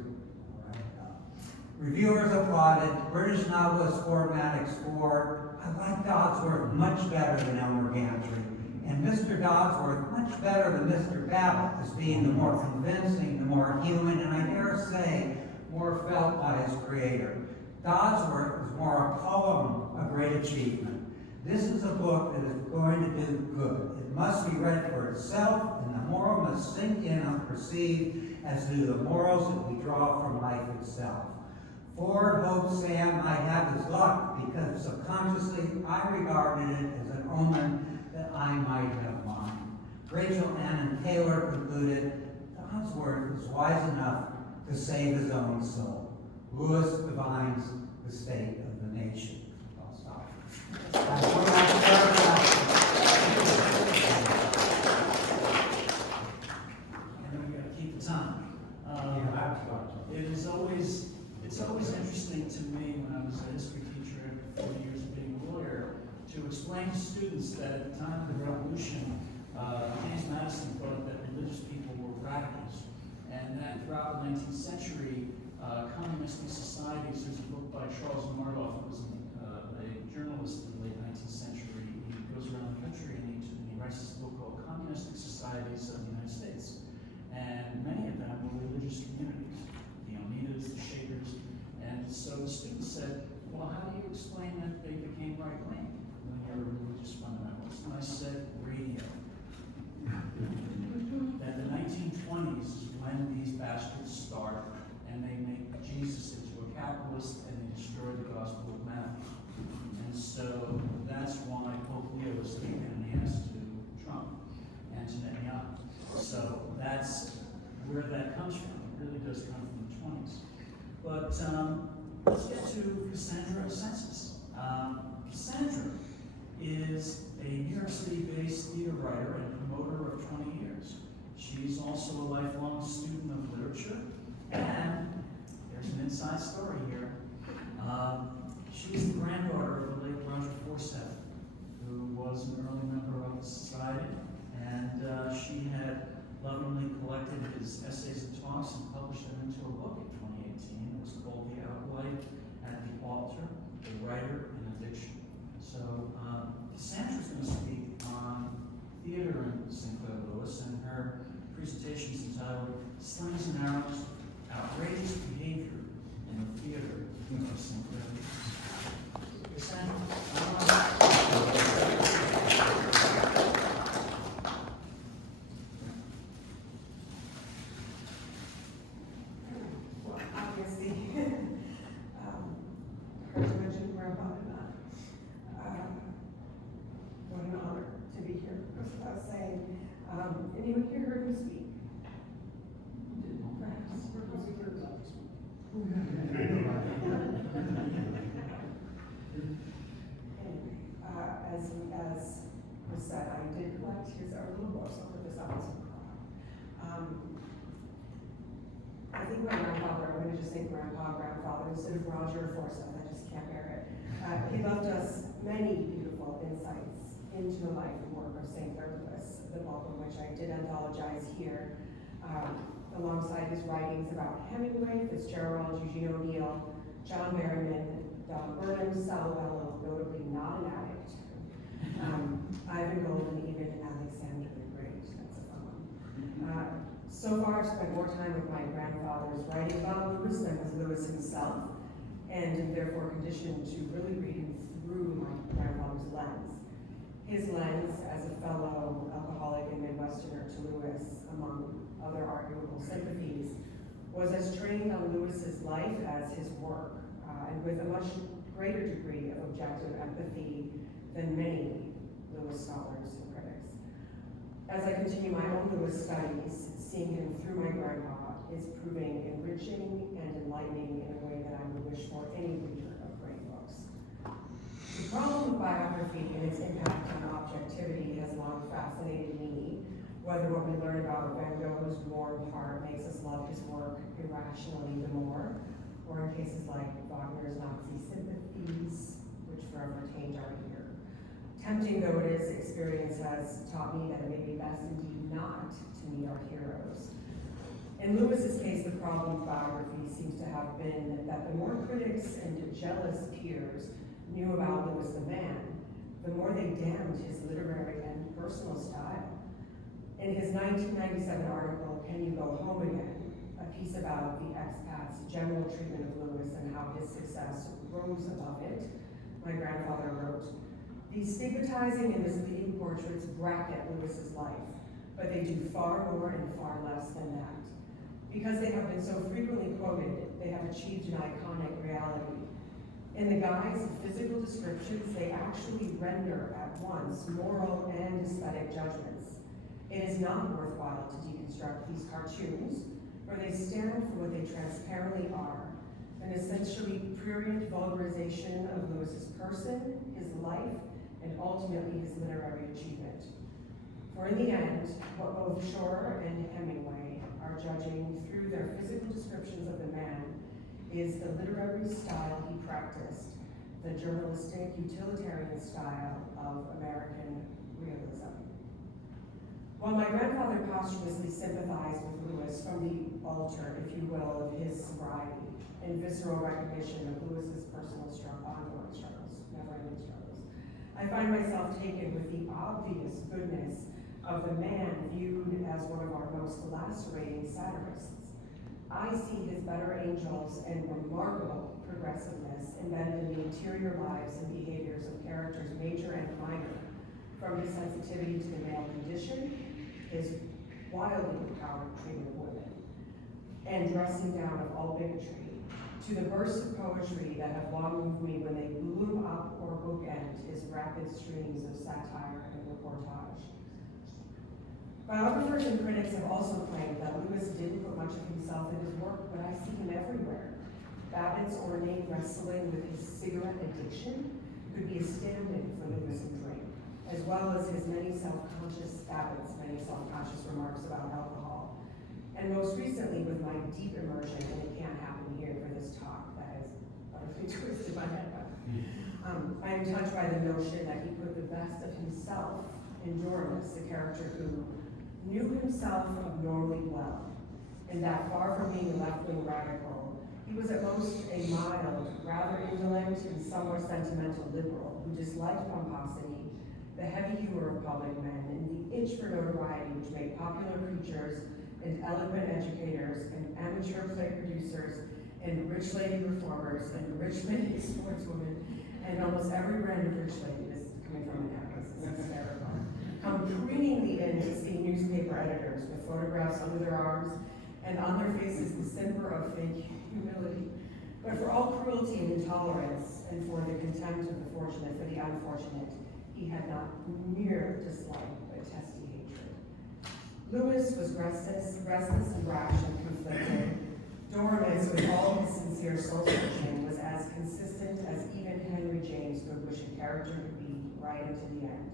Reviewers applauded. British novelist Ford Maddox Ford, I like Dodsworth much better than Elmer Gantry. And Mr. Dodsworth much better than Mr. Babbitt as being the more convincing, the more human, and I dare say, more felt by his creator. Dodsworth is more a poem, a great achievement. This is a book that is going to do good. It must be read for itself, and the moral must sink in unperceived, as do the morals that we draw from life itself. Ford hoped Sam might have his luck, because subconsciously I regarded it as an omen that I might have mine. Rachel Ann and Taylor concluded, Dodsworth was wise enough to save his own soul. Lewis divines the state of the nation. I'll stop. And we gotta keep the time. It's always interesting to me when I was a history teacher after 40 years of being a lawyer to explain to students that at the time of the Revolution, James Madison thought that religious people were radicals, and that throughout the 19th century, communistic societies, there's a book by Charles Marloff, who was a journalist in the late 19th century. He goes around the country and he writes this book called Communistic Societies of the United States. And many of them were religious communities, the Oneidas, the Shakers. And so the students said, well, how do you explain that they became right-wing when you're a religious fundamentalist? And I said, radio. That the 1920s is when these bastards start, and they make Jesus into a capitalist, and they destroy the gospel of Matthew. And so that's why Pope Leo was taken in the ass to Trump and to Netanyahu. So that's where that comes from. It really does come from the 20s. But let's get to Cassandra Census. Cassandra is a New York City-based theater writer and promoter of 20 years. She's also a lifelong student of literature, and there's an inside story here. She's the granddaughter of the late Roger Forsyth, who was an early member of the society, and she had lovingly collected his essays and talks and published them into a book in 2018. It was called The Outlight at the Altar, The Writer in Addiction. So Sandra's going to speak on theater in Sinclair Lewis, and her presentation is entitled Slings and Arrows, Outrageous Behavior in the Theater of Sinclair Lewis. Sandra, well, obviously, hard to mention where I'm about or not. What an honor to be here, goes without saying. Anyone here heard me speak? Perhaps. Anyway, as was said, I did collect, here's our little books, I'll put this on as a crowd. I think my grandfather, I'm gonna just say grandfather, instead of Roger Forsyth, I just can't bear it. He left us many beautiful insights into the life and work of Sinclair Lewis, the bulk of which I did anthologize here, alongside his writings about Hemingway, Fitzgerald, Eugene O'Neill, John Merriman, Don Burnham, Sal Bellow, notably not an addict, Ivan Gold, and even Alexander the Great. That's a fun one. So far, I've spent more time with my grandfather's writing about Lewis than with Lewis himself, and am therefore conditioned to really read him through my grandfather's lens. His lens as a fellow alcoholic and Midwesterner to Lewis, among other arguable sympathies, was as trained on Lewis's life as his work, and with a much greater degree of objective empathy than many Lewis scholars and critics. As I continue my own Lewis studies, seeing him through my grandpa is proving enriching and enlightening in a way that I would wish for any reader of great books. The problem of biography and its impact on objectivity has long fascinated me, whether what we learn about Van Gogh's warm heart makes us love his work irrationally the more, or in cases like Wagner's Nazi sympathies, which forever taint our ear. Tempting though it is, experience has taught me that it may be best indeed not to meet our heroes. In Lewis's case, the problem of biography seems to have been that the more critics and jealous peers knew about Lewis the man, the more they damned his literary and personal style. In his 1997 article, Can You Go Home Again?, a piece about the expats' general treatment of Lewis and how his success rose above it, my grandfather wrote, "These stigmatizing and misleading portraits bracket Lewis's life, but they do far more and far less than that. Because they have been so frequently quoted, they have achieved an iconic reality. In the guise of physical descriptions, they actually render at once moral and aesthetic judgments. It is not worthwhile to deconstruct these cartoons, for they stand for what they transparently are, an essentially prurient vulgarization of Lewis's person, his life, and ultimately his literary achievement. For in the end, what both Shore and Hemingway are judging through their physical descriptions of the man is the literary style he practiced, the journalistic, utilitarian style of American realism." While my grandfather posthumously sympathized with Lewis from the altar, if you will, of his sobriety and visceral recognition of Lewis's personal ongoing struggles, never-ending struggles, I find myself taken with the obvious goodness of the man viewed as one of our most lacerating satirists. I see his better angels and remarkable progressiveness embedded in the interior lives and behaviors of characters major and minor, from his sensitivity to the male condition, his wildly empowered treatment of women, and dressing down of all bigotry, to the bursts of poetry that have long moved me when they bloom up or bookend his rapid streams of satire and reportage. Biographers and critics have also claimed that Lewis didn't put much of himself in his work, but I see him everywhere. Babbitt's ornate wrestling with his cigarette addiction could be a stand-in for Lewis and drink, as well as his many self-conscious habits, many self-conscious remarks about alcohol. And most recently, with my deep immersion, and it can't happen here for this talk, that has utterly twisted my head up. I am touched by the notion that he put the best of himself in Dormus, a character who knew himself abnormally well, and that far from being a left-wing radical, he was at most a mild, rather indolent, and somewhat sentimental liberal who disliked pomposity, the heavy humor of public men, and the itch for notoriety which made popular preachers and eloquent educators and amateur play producers and rich lady reformers and rich lady sportswomen and almost every brand of rich lady, this is coming from Minneapolis, this is hysterical, come preeningly in to see newspaper editors with photographs under their arms and on their faces the simper of fake humility. But for all cruelty and intolerance and for the contempt of the fortunate for the unfortunate, he had not near dislike but testy hatred. Lewis was restless and rash and conflicted. Dormus, with all his sincere soul-searching, was as consistent as even Henry James could wish a character to be right into the end.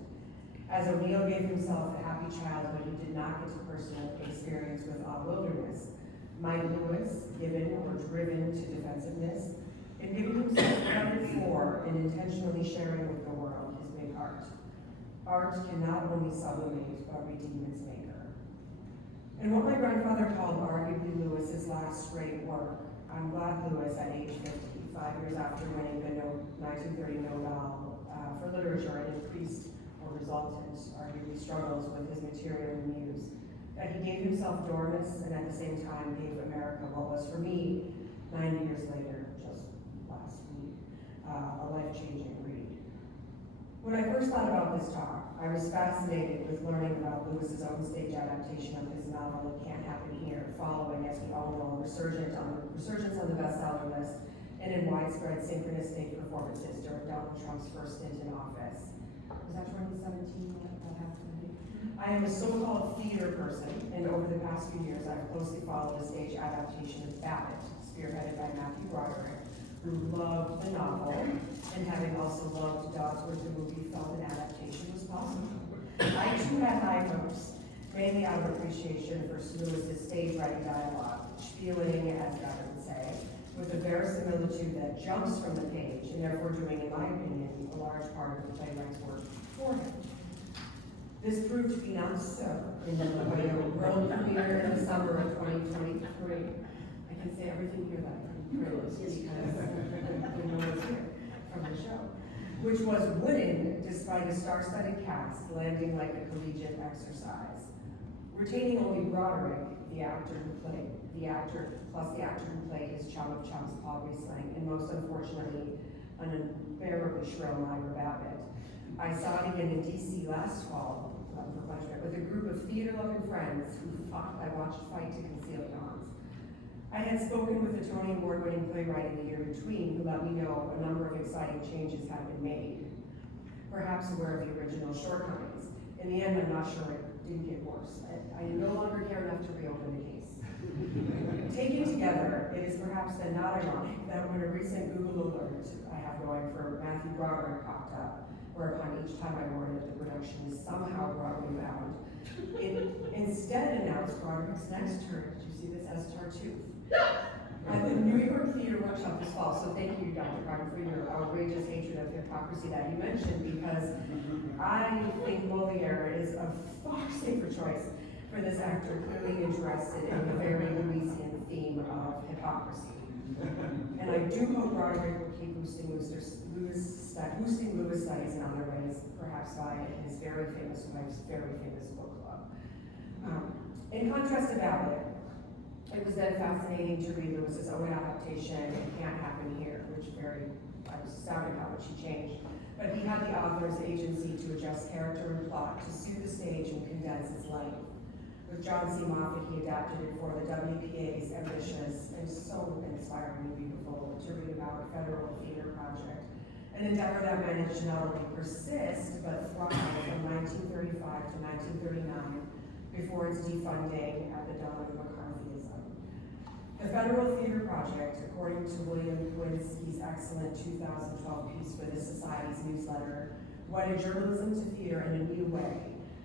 As O'Neill gave himself a happy childhood, he did not get to personal experience with our wilderness. Might Lewis, given or driven to defensiveness, and giving himself credit for and intentionally sharing with the world his big art. Art can not only sublimate, but redeem its maker. And what my grandfather called arguably Lewis's last great work, I'm glad Lewis, at age 50, 5 years after winning the 1930 Nobel for Literature and increased or resultant, arguably struggles with his material muse, that he gave himself Dormus and at the same time gave America what was for me, 90 years later, just last week, a life-changing read. When I first thought about this talk, I was fascinated with learning about Lewis's own stage adaptation of his novel It Can't Happen Here, following, as we all know, resurgence on the bestseller list and in widespread synchronous stage performances during Donald Trump's first stint in office. Was that 2017? That happened to be? I am a so-called theater person, and over the past few years, I've closely followed the stage adaptation of Babbitt, spearheaded by Matthew Broderick, who loved the novel, and having also loved Dodsworth the movie, felt an adaptation was possible. I too had high hopes, mainly out of appreciation for Lewis's stage-writing dialogue, spieling, as God would say, with a verisimilitude that jumps from the page, and therefore doing, in my opinion, a large part of the playwright's work for him. This proved to be not so in the world premiere in the summer of 2023. I can say everything here that I can praise because we know it's here from the show, which was wooden despite a star-studded cast, landing like a collegiate exercise. Retaining only Broderick, the actor who played his chum of chums, Paul Riesling, and most unfortunately, an unbearably shrill Myra Babbitt. I saw it again in DC last fall with a group of theater-loving friends who thought I watched Fight to Conceal Dawns. I had spoken with the Tony Award-winning playwright in the year between, who let me know a number of exciting changes had been made, perhaps aware of the original shortcomings. In the end, I'm not sure it didn't get worse. I no longer care enough to reopen the case. Taken together, it is perhaps then not ironic that when a recent Google alert I have going for Matthew Broderick popped up, whereupon each time I warned that the production is somehow Broadway bound, it instead announced Broderick's next turn. Did you see this as Tartuffe? At the New York Theater Workshop this fall, so thank you, Dr. Carter, for your outrageous hatred of hypocrisy that you mentioned, because I think Moliere is a far safer choice for this actor clearly interested in the very Louisian theme of hypocrisy. And I do hope Broderick will keep boosting Lewis studies in other ways, perhaps via his very famous wife's very famous book club. In contrast to Babbitt, it was then fascinating to read Lewis's own adaptation, It Can't Happen Here, I was astounded how much he changed. But he had the author's agency to adjust character and plot to suit the stage and condense its length. With John C. Moffat, he adapted it for the WPA's ambitious and so inspiringly beautiful to read about federal theater project, an endeavor that managed to not only persist, but thrive from 1935 to 1939 before its defunding at the dawn of McCarthyism. The Federal Theater Project, according to William Quincy's excellent 2012 piece for the Society's newsletter, wedded journalism to theater in a new way,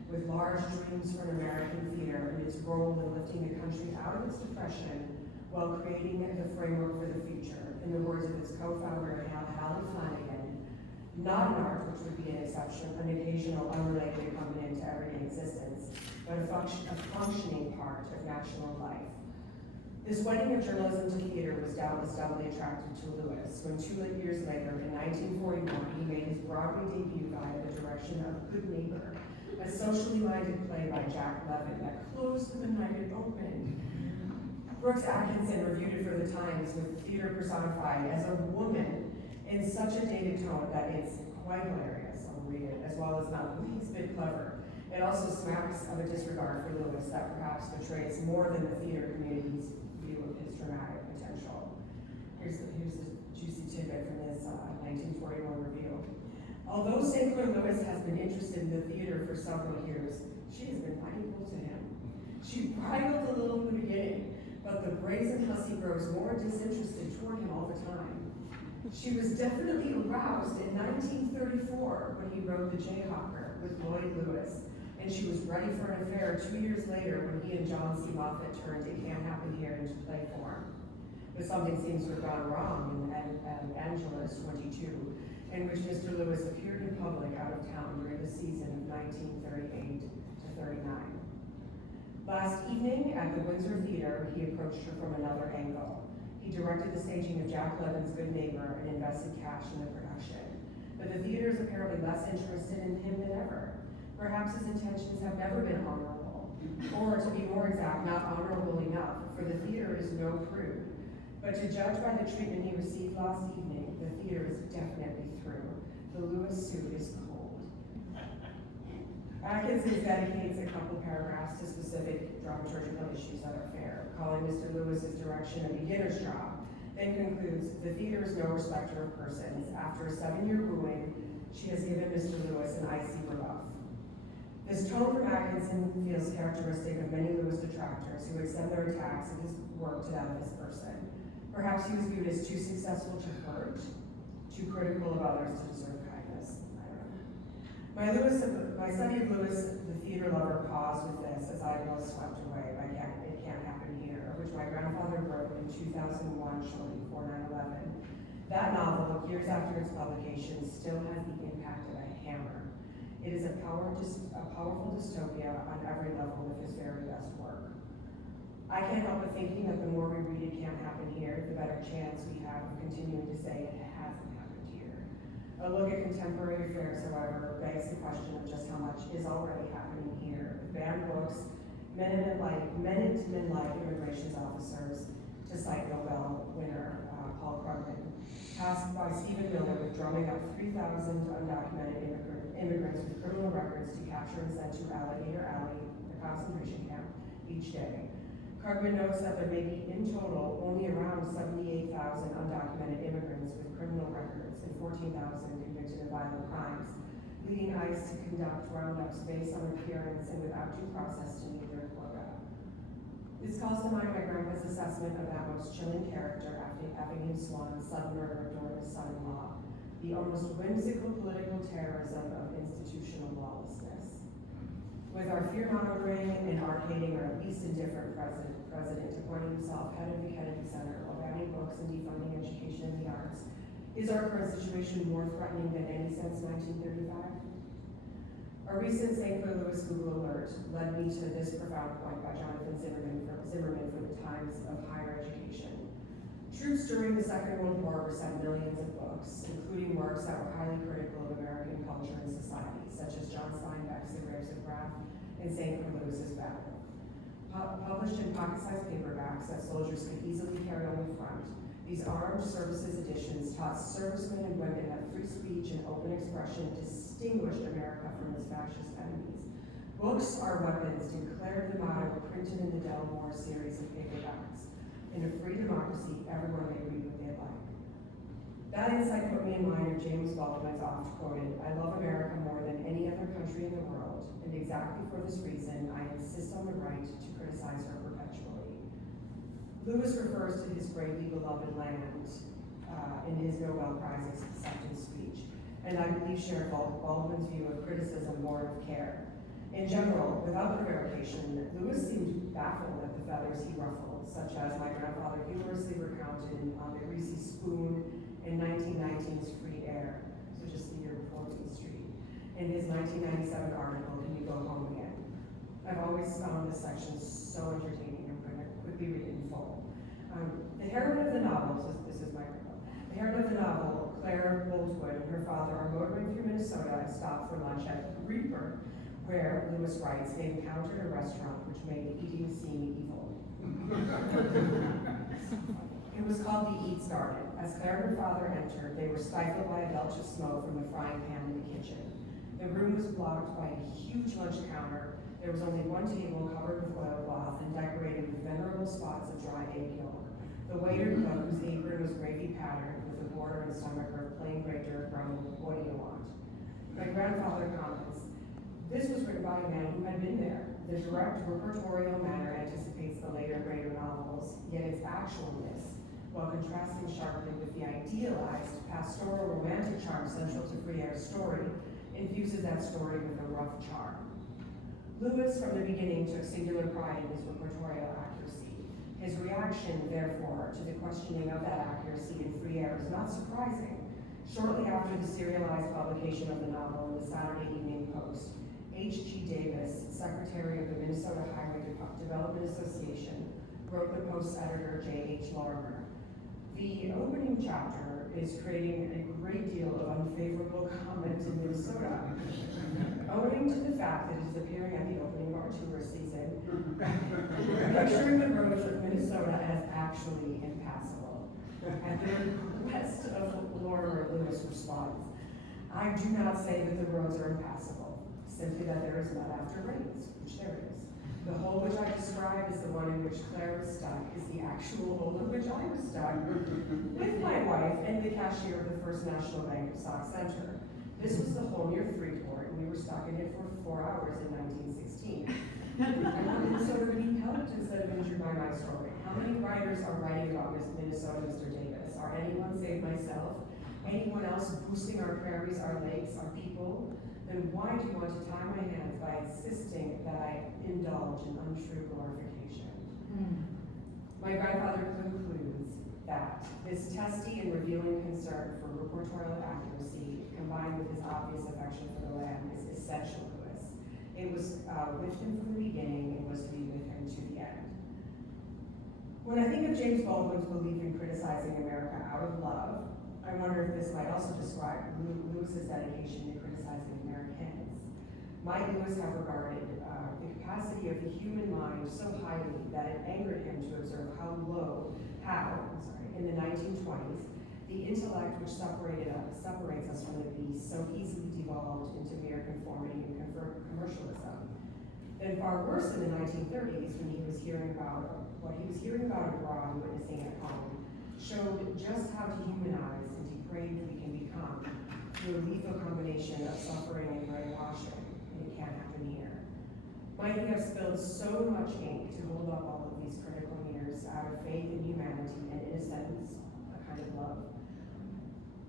with large dreams for an American theater and its role in lifting the country out of its depression while creating the framework for the future, in the words of its co-founder, Hallie Flanagan, not an art, which would be an exception, an occasional unrelated accompaniment to everyday existence, but a functioning part of national life. This wedding of journalism to theater was doubtless doubly attractive to Lewis, when 2 years later, in 1941, he made his Broadway debut via the direction of Good Neighbor, a socially minded play by Jack Levin that closed the night it opened. Brooks Atkinson reviewed it for the Times with theater personified as a woman in such a dated tone that it's quite hilarious. I'll read it, as well as not the least bit clever. It also smacks of a disregard for Lewis that perhaps betrays more than the theater community's view of his dramatic potential. Here's the juicy tidbit from his 1941 review. Although Sinclair Lewis has been interested in the theater for several years, she has been unequal to him. She bridled a little in the beginning, but the brazen hussy grows more disinterested toward him all the time. She was definitely aroused in 1934 when he wrote The Jayhawker with Lloyd Lewis, and she was ready for an affair 2 years later when he and John C. Moffat turned It Can't Happen Here into play form. But something seems to have gone wrong in Angeles 22, in which Mr. Lewis appeared in public out of town during the season of 1938 to 39. Last evening at the Windsor Theater, he approached her from another angle. He directed the staging of Jack Levin's Good Neighbor and invested cash in the production. But the theater is apparently less interested in him than ever. Perhaps his intentions have never been honorable. Or, to be more exact, not honorable enough, for the theater is no prude. But to judge by the treatment he received last evening, the theater is definitely through. The Lewis suit is cold. Atkinson dedicates a couple paragraphs to specific dramaturgical issues that are fair, calling Mr. Lewis's direction a beginner's job, then concludes, the theater is no respecter of persons. After a 7-year wooing, she has given Mr. Lewis an icy rebuff. This tone from Atkinson feels characteristic of many Lewis detractors who extend their attacks of his work to that of his person. Perhaps he was viewed as too successful to hurt, too critical of others to deserve kindness. I don't know. My study of Lewis, the theater lover, paused with this as I was swept away by It Can't Happen Here, which my grandfather wrote in 2001, shortly before 9/11. That novel, years after its publication, still has the impact of a hammer. It is a powerful dystopia on every level with his very best work. I can't help but thinking that the more we read It Can't Happen Here, the better chance we have of continuing to say it hasn't happened here. A look at contemporary affairs, however, begs the question of just how much is already happening here. Banned books, Minutemen-like immigration officers, to cite Nobel winner Paul Krugman, tasked by Stephen Miller with drumming up 3,000 undocumented immigrants with criminal records to capture and send to Alligator Alley, the concentration camp, each day. Krugman notes that there may be, in total, only around 78,000 undocumented immigrants with criminal records and 14,000 convicted of violent crimes, leading ICE to conduct roundups based on appearance and without due process to meet their quota. This calls to mind my grandpa's assessment of that most chilling character after Effingham Swan's sudden murder during his son-in-law, the almost whimsical political terrorism of institutional lawlessness. With our fear-mongering and art-hating or at least indifferent president appointing himself head of the Kennedy Center while banning books and defunding education and the arts, is our current situation more threatening than any since 1935? A recent St. Clair Lewis Google alert led me to this profound point by Jonathan Zimmerman for the Times of Higher Education. Troops during the Second World War were sent millions of books, including works that were highly critical of American culture and society, such as John Steinbeck's The Graves of Wrath and St. Clair Lewis's Battle. Published in pocket-sized paperbacks that soldiers could easily carry on the front, these armed services editions taught servicemen and women that free speech and open expression distinguished America from its fascist enemies. Books are weapons, declared the motto printed in the Delmore series of paperbacks. In a free democracy, everyone may read what they like. That insight put me in mind of James Baldwin's oft-quoted, "I love America more than any other country in the world, and exactly for this reason, I insist on the right to criticize her perpetually." Lewis refers to his greatly beloved land in his Nobel Prize acceptance speech. and I believe shared Baldwin's view of criticism born of care. In general, without prevarication, Lewis seemed baffled at the feathers he ruffled, such as my grandfather humorously recounted on the Greasy Spoon in 1919's Free Air, so just the year before Main Street, in his 1997 article, Can You Go Home Again? I've always found this section so entertaining and quickly read it in full. The heroine of the novel, this is my grandpa, the heroine of the novel, Claire Boltwood, and her father are motoring through Minnesota and stop for lunch at Reaper, where, Lewis writes, they encountered a restaurant which made the eating seem evil. It was called the Eats Garden. As Claire and her father entered, they were stifled by a belch of smoke from the frying pan in the kitchen. The room was blocked by a huge lunch counter. There was only one table covered with oilcloth and decorated with venerable spots of dry egg yolk. The waiter cook, whose apron was gravy patterned with a border and stomacher of plain gray dirt, grumbled, "What do you want?" My grandfather comments, "This was written by a man who had been there. The direct repertorial manner anticipates the later, greater novels, yet its actualness, while contrasting sharply with the idealized, pastoral, romantic charm central to Free Air's story, infuses that story with a rough charm." Lewis, from the beginning, took singular pride in his repertorial accuracy. His reaction, therefore, to the questioning of that accuracy in Free Air is not surprising. Shortly after the serialized publication of the novel in the Saturday Evening Post, H.G. Davis, secretary of the Minnesota Highway Development Association, wrote the Post's editor, J.H. Lorimer, "The opening chapter is creating a great deal of unfavorable comment in Minnesota, owing to the fact that it is appearing at the opening of our tourist season, picturing the roads of Minnesota as actually impassable." At the request of Lorimer, Lewis responds, "I do not say that the roads are impassable, simply that there is mud after rains," which there is. "The hole which I describe is the one in which Claire was stuck, is the actual hole in which I was stuck with my wife and the cashier of the First National Bank of Sauk Center. This was the hole near Freeport, and we were stuck in it for 4 hours in 1916. I want Minnesota to be helped instead of injured by my story. How many writers are writing about Minnesota, Mr. Davis? Are anyone save myself? Anyone else boosting our prairies, our lakes, our people? Then why do you want to tie my hands by insisting that I indulge in untrue glorification?" My grandfather concludes that this testy and revealing concern for reportorial accuracy, combined with his obvious affection for the land, is essential to Lewis. It was with him from the beginning and was to be with him to the end. When I think of James Baldwin's belief in criticizing America out of love, I wonder if this might also describe Lewis's dedication to criticizing Americans. Might Lewis have regarded the capacity of the human mind so highly that it angered him to observe how in the 1920s, the intellect which separates us from the beast so easily devolved into mere conformity and commercialism? Then far worse in the 1930s, when he was hearing about what he was hearing about abroad and witnessing at home, showed just how dehumanize and depraved we can become through a lethal combination of suffering and brainwashing, and it can't happen here. Might he have spilled so much ink to hold up all of these critical years out of faith in humanity and innocence, a kind of love?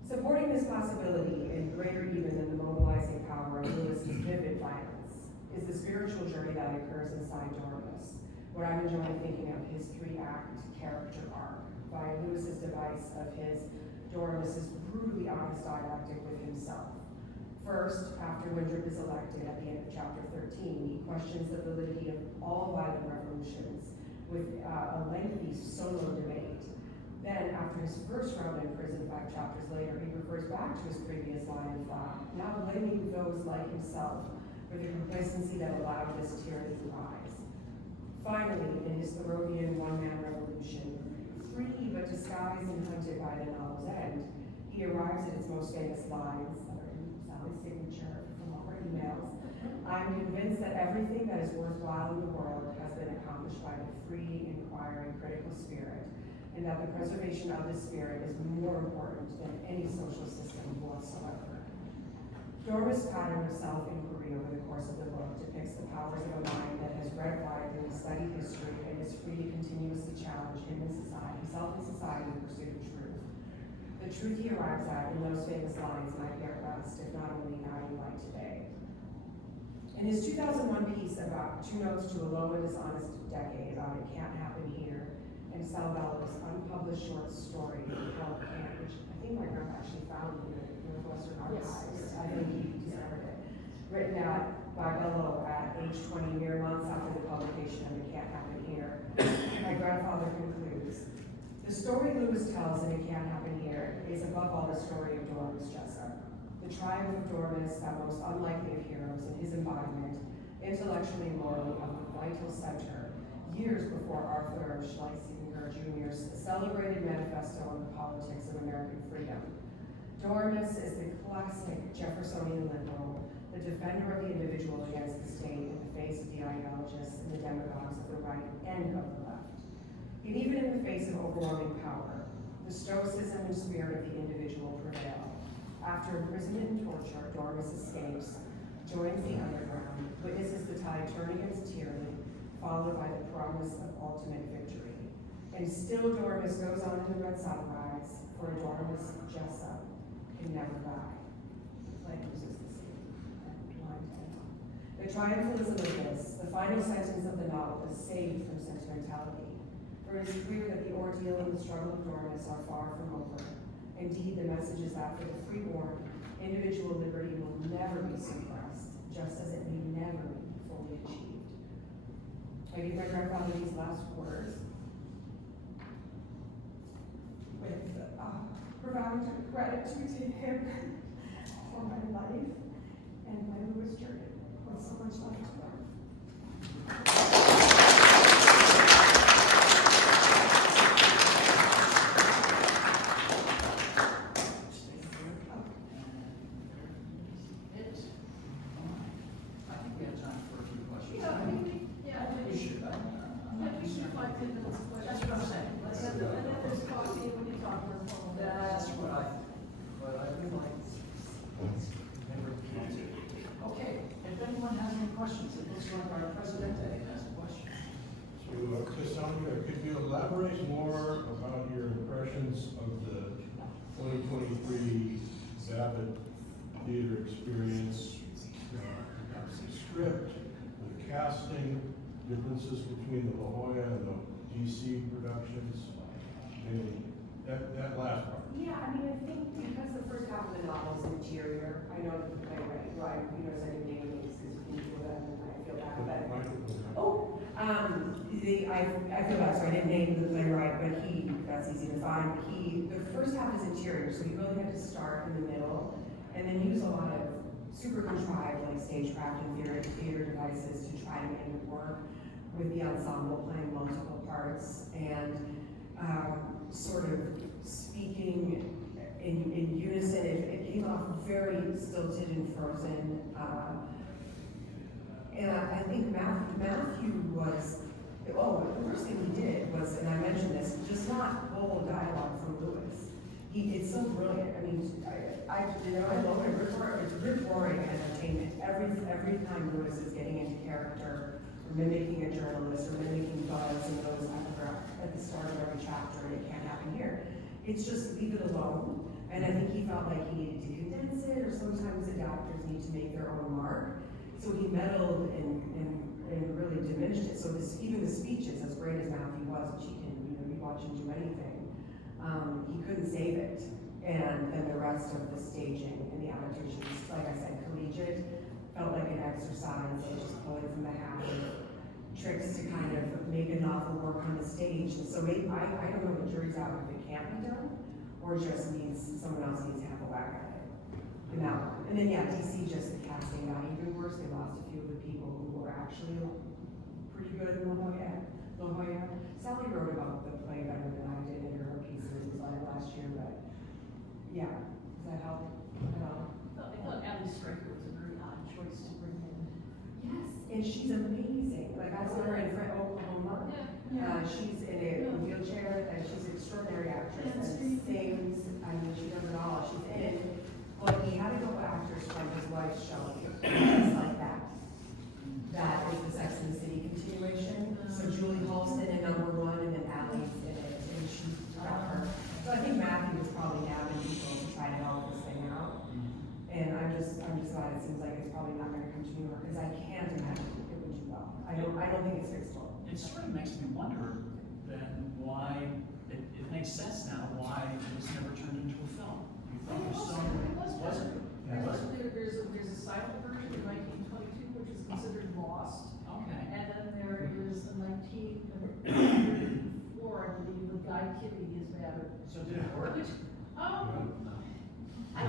Supporting this possibility, and greater even than the mobilizing power of Lewis's vivid violence, is the spiritual journey that occurs inside Dormus. What I'm enjoying thinking of his 3-act character arc by Lewis's device of his Dormus's brutally honest dialectic with himself. First, after Winthrop is elected at the end of chapter 13, he questions the validity of all violent revolutions with a lengthy solo debate. Then, after his first round in prison 5 chapters later, he refers back to his previous line of thought, now blaming those like himself for the complacency that allowed this tyranny to rise. Finally, in his Thoreauvian one-man revolution, free but disguised and hunted by the novel's end, he arrives at its most famous lines that are in Sally's signature from all our emails. "I'm convinced that everything that is worthwhile in the world has been accomplished by the free, inquiring, critical spirit, and that the preservation of this spirit is more important than any social system whatsoever." Dormus' pattern of self-inquiry over the course of the book depicts the powers of a mind that has read widely, studied history, and is free to continuously challenge himself in society in pursuit of truth. The truth he arrives at in those famous lines might be at rest, if not only now you light today. In his 2001 piece about 2 Notes to a Low and Dishonest Decade about It Can't Happen Here, and Sal Bellows' unpublished short story called Can't, which I think my grandpa actually found in the Northwestern Archives. I think he discovered it. Written out by Bellow at age 20, mere months after the publication of It Can't Happen Here. My grandfather concludes, the story Lewis tells in It Can't Happen Here is above all the story of Dormis Jessup. The triumph of Dormis, that most unlikely of heroes, in his embodiment, intellectually and morally, of the vital center, years before Arthur Schlesinger Jr.'s celebrated manifesto on the politics of American freedom. Dormis is the classic Jeffersonian liberal, the defender of the individual against the state in the face of the ideologists and the demagogues of the right and of the left. And even in the face of overwhelming power, the stoicism and spirit of the individual prevail. After imprisonment and torture, Dormis escapes, joins the underground, witnesses the tide turn against tyranny, followed by the promise of ultimate victory. And still Dormis goes on in the red sunrise, for Dormis Jessup can never die. Flames is the sea. The triumphalism of this, the final sentence of the novel, is saved from sentimentality. For it is clear that the ordeal and the struggle of Dormis are far from over. Indeed, the message is that for the freeborn, individual liberty will never be suppressed, just as it may never be fully achieved. I give my grandfather these last words with profound gratitude to him for my life and my Lewis journey with so much life to learn. I think we have time for a few questions. Yeah, I mean, yeah, We should, we should find 10 minutes of questions. That's what I'm saying. And then there's coffee, and we can talk more. That's what I think, but I would like. Okay, if anyone has any questions, it looks like our Presidente has a question. So, Cassandra, could you elaborate more about your impressions of the 2023 Babbitt theater experience? The script, the casting, differences between the La Jolla and the DC productions, and that last part. Yeah, I mean, I think because the first half of the novel is interior, I know that the playwright, I didn't name names because you can do that, and I feel bad, but. I feel bad, so I didn't name the playwright, but that's easy to find. The first half is interior, so you really had to start in the middle, and then use a lot of super contrived, like stagecraft and theater devices to try to make it work, with the ensemble playing multiple parts, and sort of speaking in unison. It came off very stilted and frozen. And I think Matthew was, the first thing he did was, and I mentioned this, just not pull dialogue from Lewis. It's so brilliant. I mean, I love it. It's rip-roaring entertainment. Every time Lewis is getting into character, or mimicking a journalist, or mimicking buzz and those at the start of every chapter, and It Can't Happen Here. It's just leave it alone. And I think he felt like he needed to condense it, or sometimes adapters need to make their own mark. So he meddled and really diminished it. So even the speeches, as great as Matthew was, which he can, you watch him do anything, he couldn't save it. And then the rest of the staging and the adaptations, like I said, collegiate, felt like an exercise of just pulling from the hat of tricks to kind of make a novel work on the stage. And so maybe, I don't know, the jury's out if it can't be done, or just someone else needs to have a whack at it. And then DC, just the casting got even worse. They lost a few of the people who were actually pretty good in La Jolla. Sally wrote about the play better than I did in her pieces. It was like last year, but yeah, does that help at all? I thought Abby Stryker was a very odd choice to bring in. Yes, and she's amazing. Like I saw her in Oklahoma. She's in a wheelchair, and she's an extraordinary actress. And sings. I mean, she does it all. She's in. Well, he had to go actors from his wife's show. It's like that. That is the Sex and the City continuation. So Julie Hall's in it, #1, and then Allie's in it, and she got her. So I think Matthew was probably nabbing just glad it seems like it's probably not gonna come to New York, because I can't imagine it would do well. I don't think it's fixable. It sort of makes me wonder then why, it makes sense now why it was never turned into a film. You thought it was so, was it? There's a silent version in 1922, which is considered lost. Okay. And then there is a 1904, I believe, with Guy Kitty is better. So did it work? I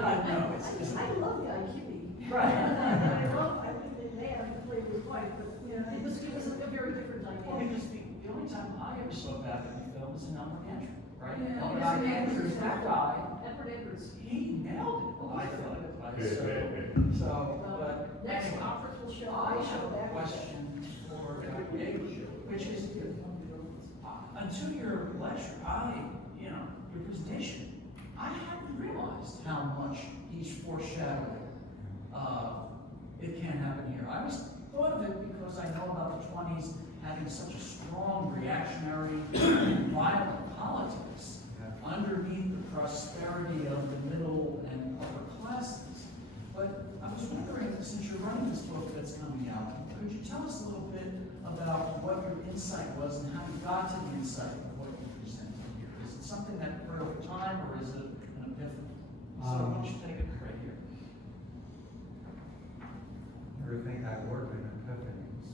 love Guy Kitty. Right. I think they may have to play with wife, but, you know, it was a very different Well, dynamic. because the only time I ever saw Back in the film was in Elmer Gantry, right? Yeah. Elmer Gantry, that guy, Edward Edwards. he nailed it, I thought. So, but Next anyway, conference will show. I have a question for David, which is, until your lecture, your presentation, I hadn't realized how much he's foreshadowing, it can happen here. I always thought of it because I know about the 20s having such a strong reactionary, violent politics underneath the prosperity of the middle and upper classes. But I was wondering, since you're writing this book that's coming out, could you tell us a little bit about what your insight was and how you got to the insight of what you presented here? Is it something that occurred over time, or is it an epiphany? So why don't you take it right here? I never think I've worked in epiphanies.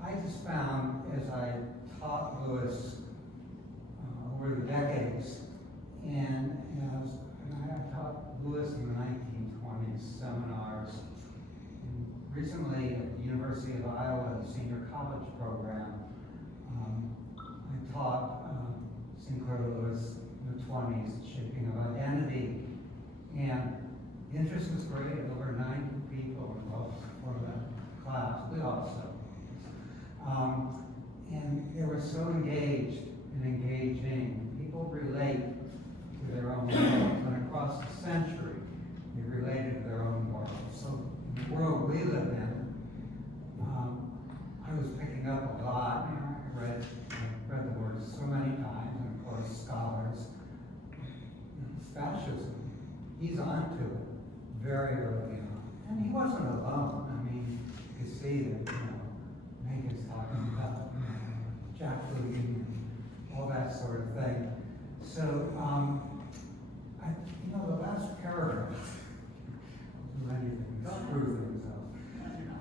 I just found, as I taught Lewis over the decades, and I taught Lewis in the 1920s seminars, and recently at the University of Iowa, the senior college program, I taught Sinclair Lewis in the 20s, Shaping of Identity, and the interest was great. Over 90 people involved for that class. We also. And they were so engaged and engaging. People relate to their own world, and across the century, they related to their own world. So the world we live in, I was picking up a lot. I read the words so many times, and of course, scholars. It's fascism. He's onto it very early on. And he wasn't alone. I mean, you could see that, Megan's talking about Jack Ruby and all that sort of thing. So, the last paragraph, do anything, screw things up.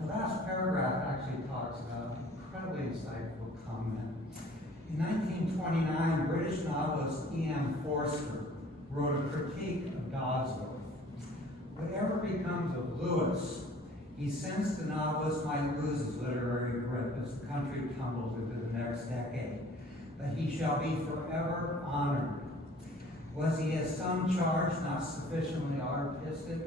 The last paragraph actually talks about an incredibly insightful comment. In 1929, British novelist E.M. Forster wrote a critique of Dodsworth. Whatever becomes of Lewis, he sensed the novelist might lose his literary grip as the country tumbles into the next decade, but he shall be forever honored. Was he, as some charge, not sufficiently artistic?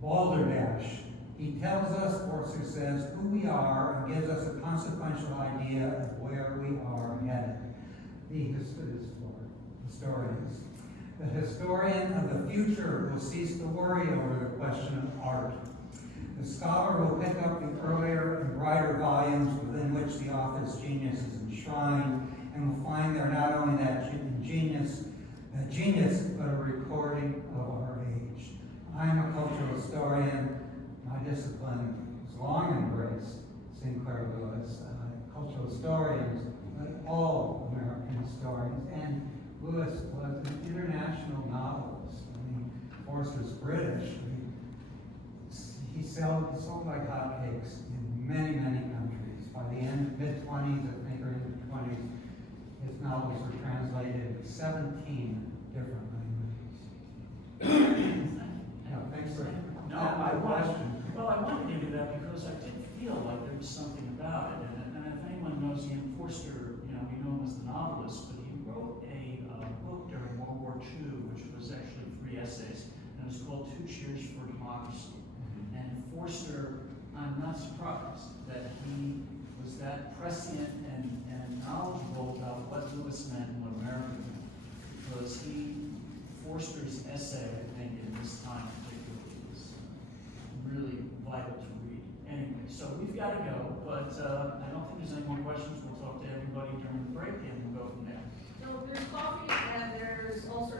Balderdash. He tells us, Forster says, who we are and gives us a consequential idea of where we are headed. The historians. The historian of the future will cease to worry over the question of art. The scholar will pick up the earlier and brighter volumes within which the author's genius is enshrined, and will find there not only that genius, but a recording of our age. I'm a cultural historian. My discipline has long embraced Sinclair Lewis, cultural historians, but all American historians. And Lewis was an international novelist. I mean, Forster's British. He sold like hotcakes in many, many countries. By the mid-20s, I think, or into the 20s, his novels were translated in 17 different languages. Thanks for my question. Well, I wanted to do that because I did feel like there was something about it. And if anyone knows Ian Forster, we know him as the novelist, but he wrote a book during World War II, which was actually 3 essays, and it was called 2 Cheers for Democracy. And Forster, I'm not surprised that he was that prescient and knowledgeable about what Lewis meant and what America meant. Because Forster's essay, I think, in this time particularly, was really vital to read. Anyway, so we've got to go, but I don't think there's any more questions. We'll talk to everybody during the break, and we'll go from there. So there's coffee, and there's also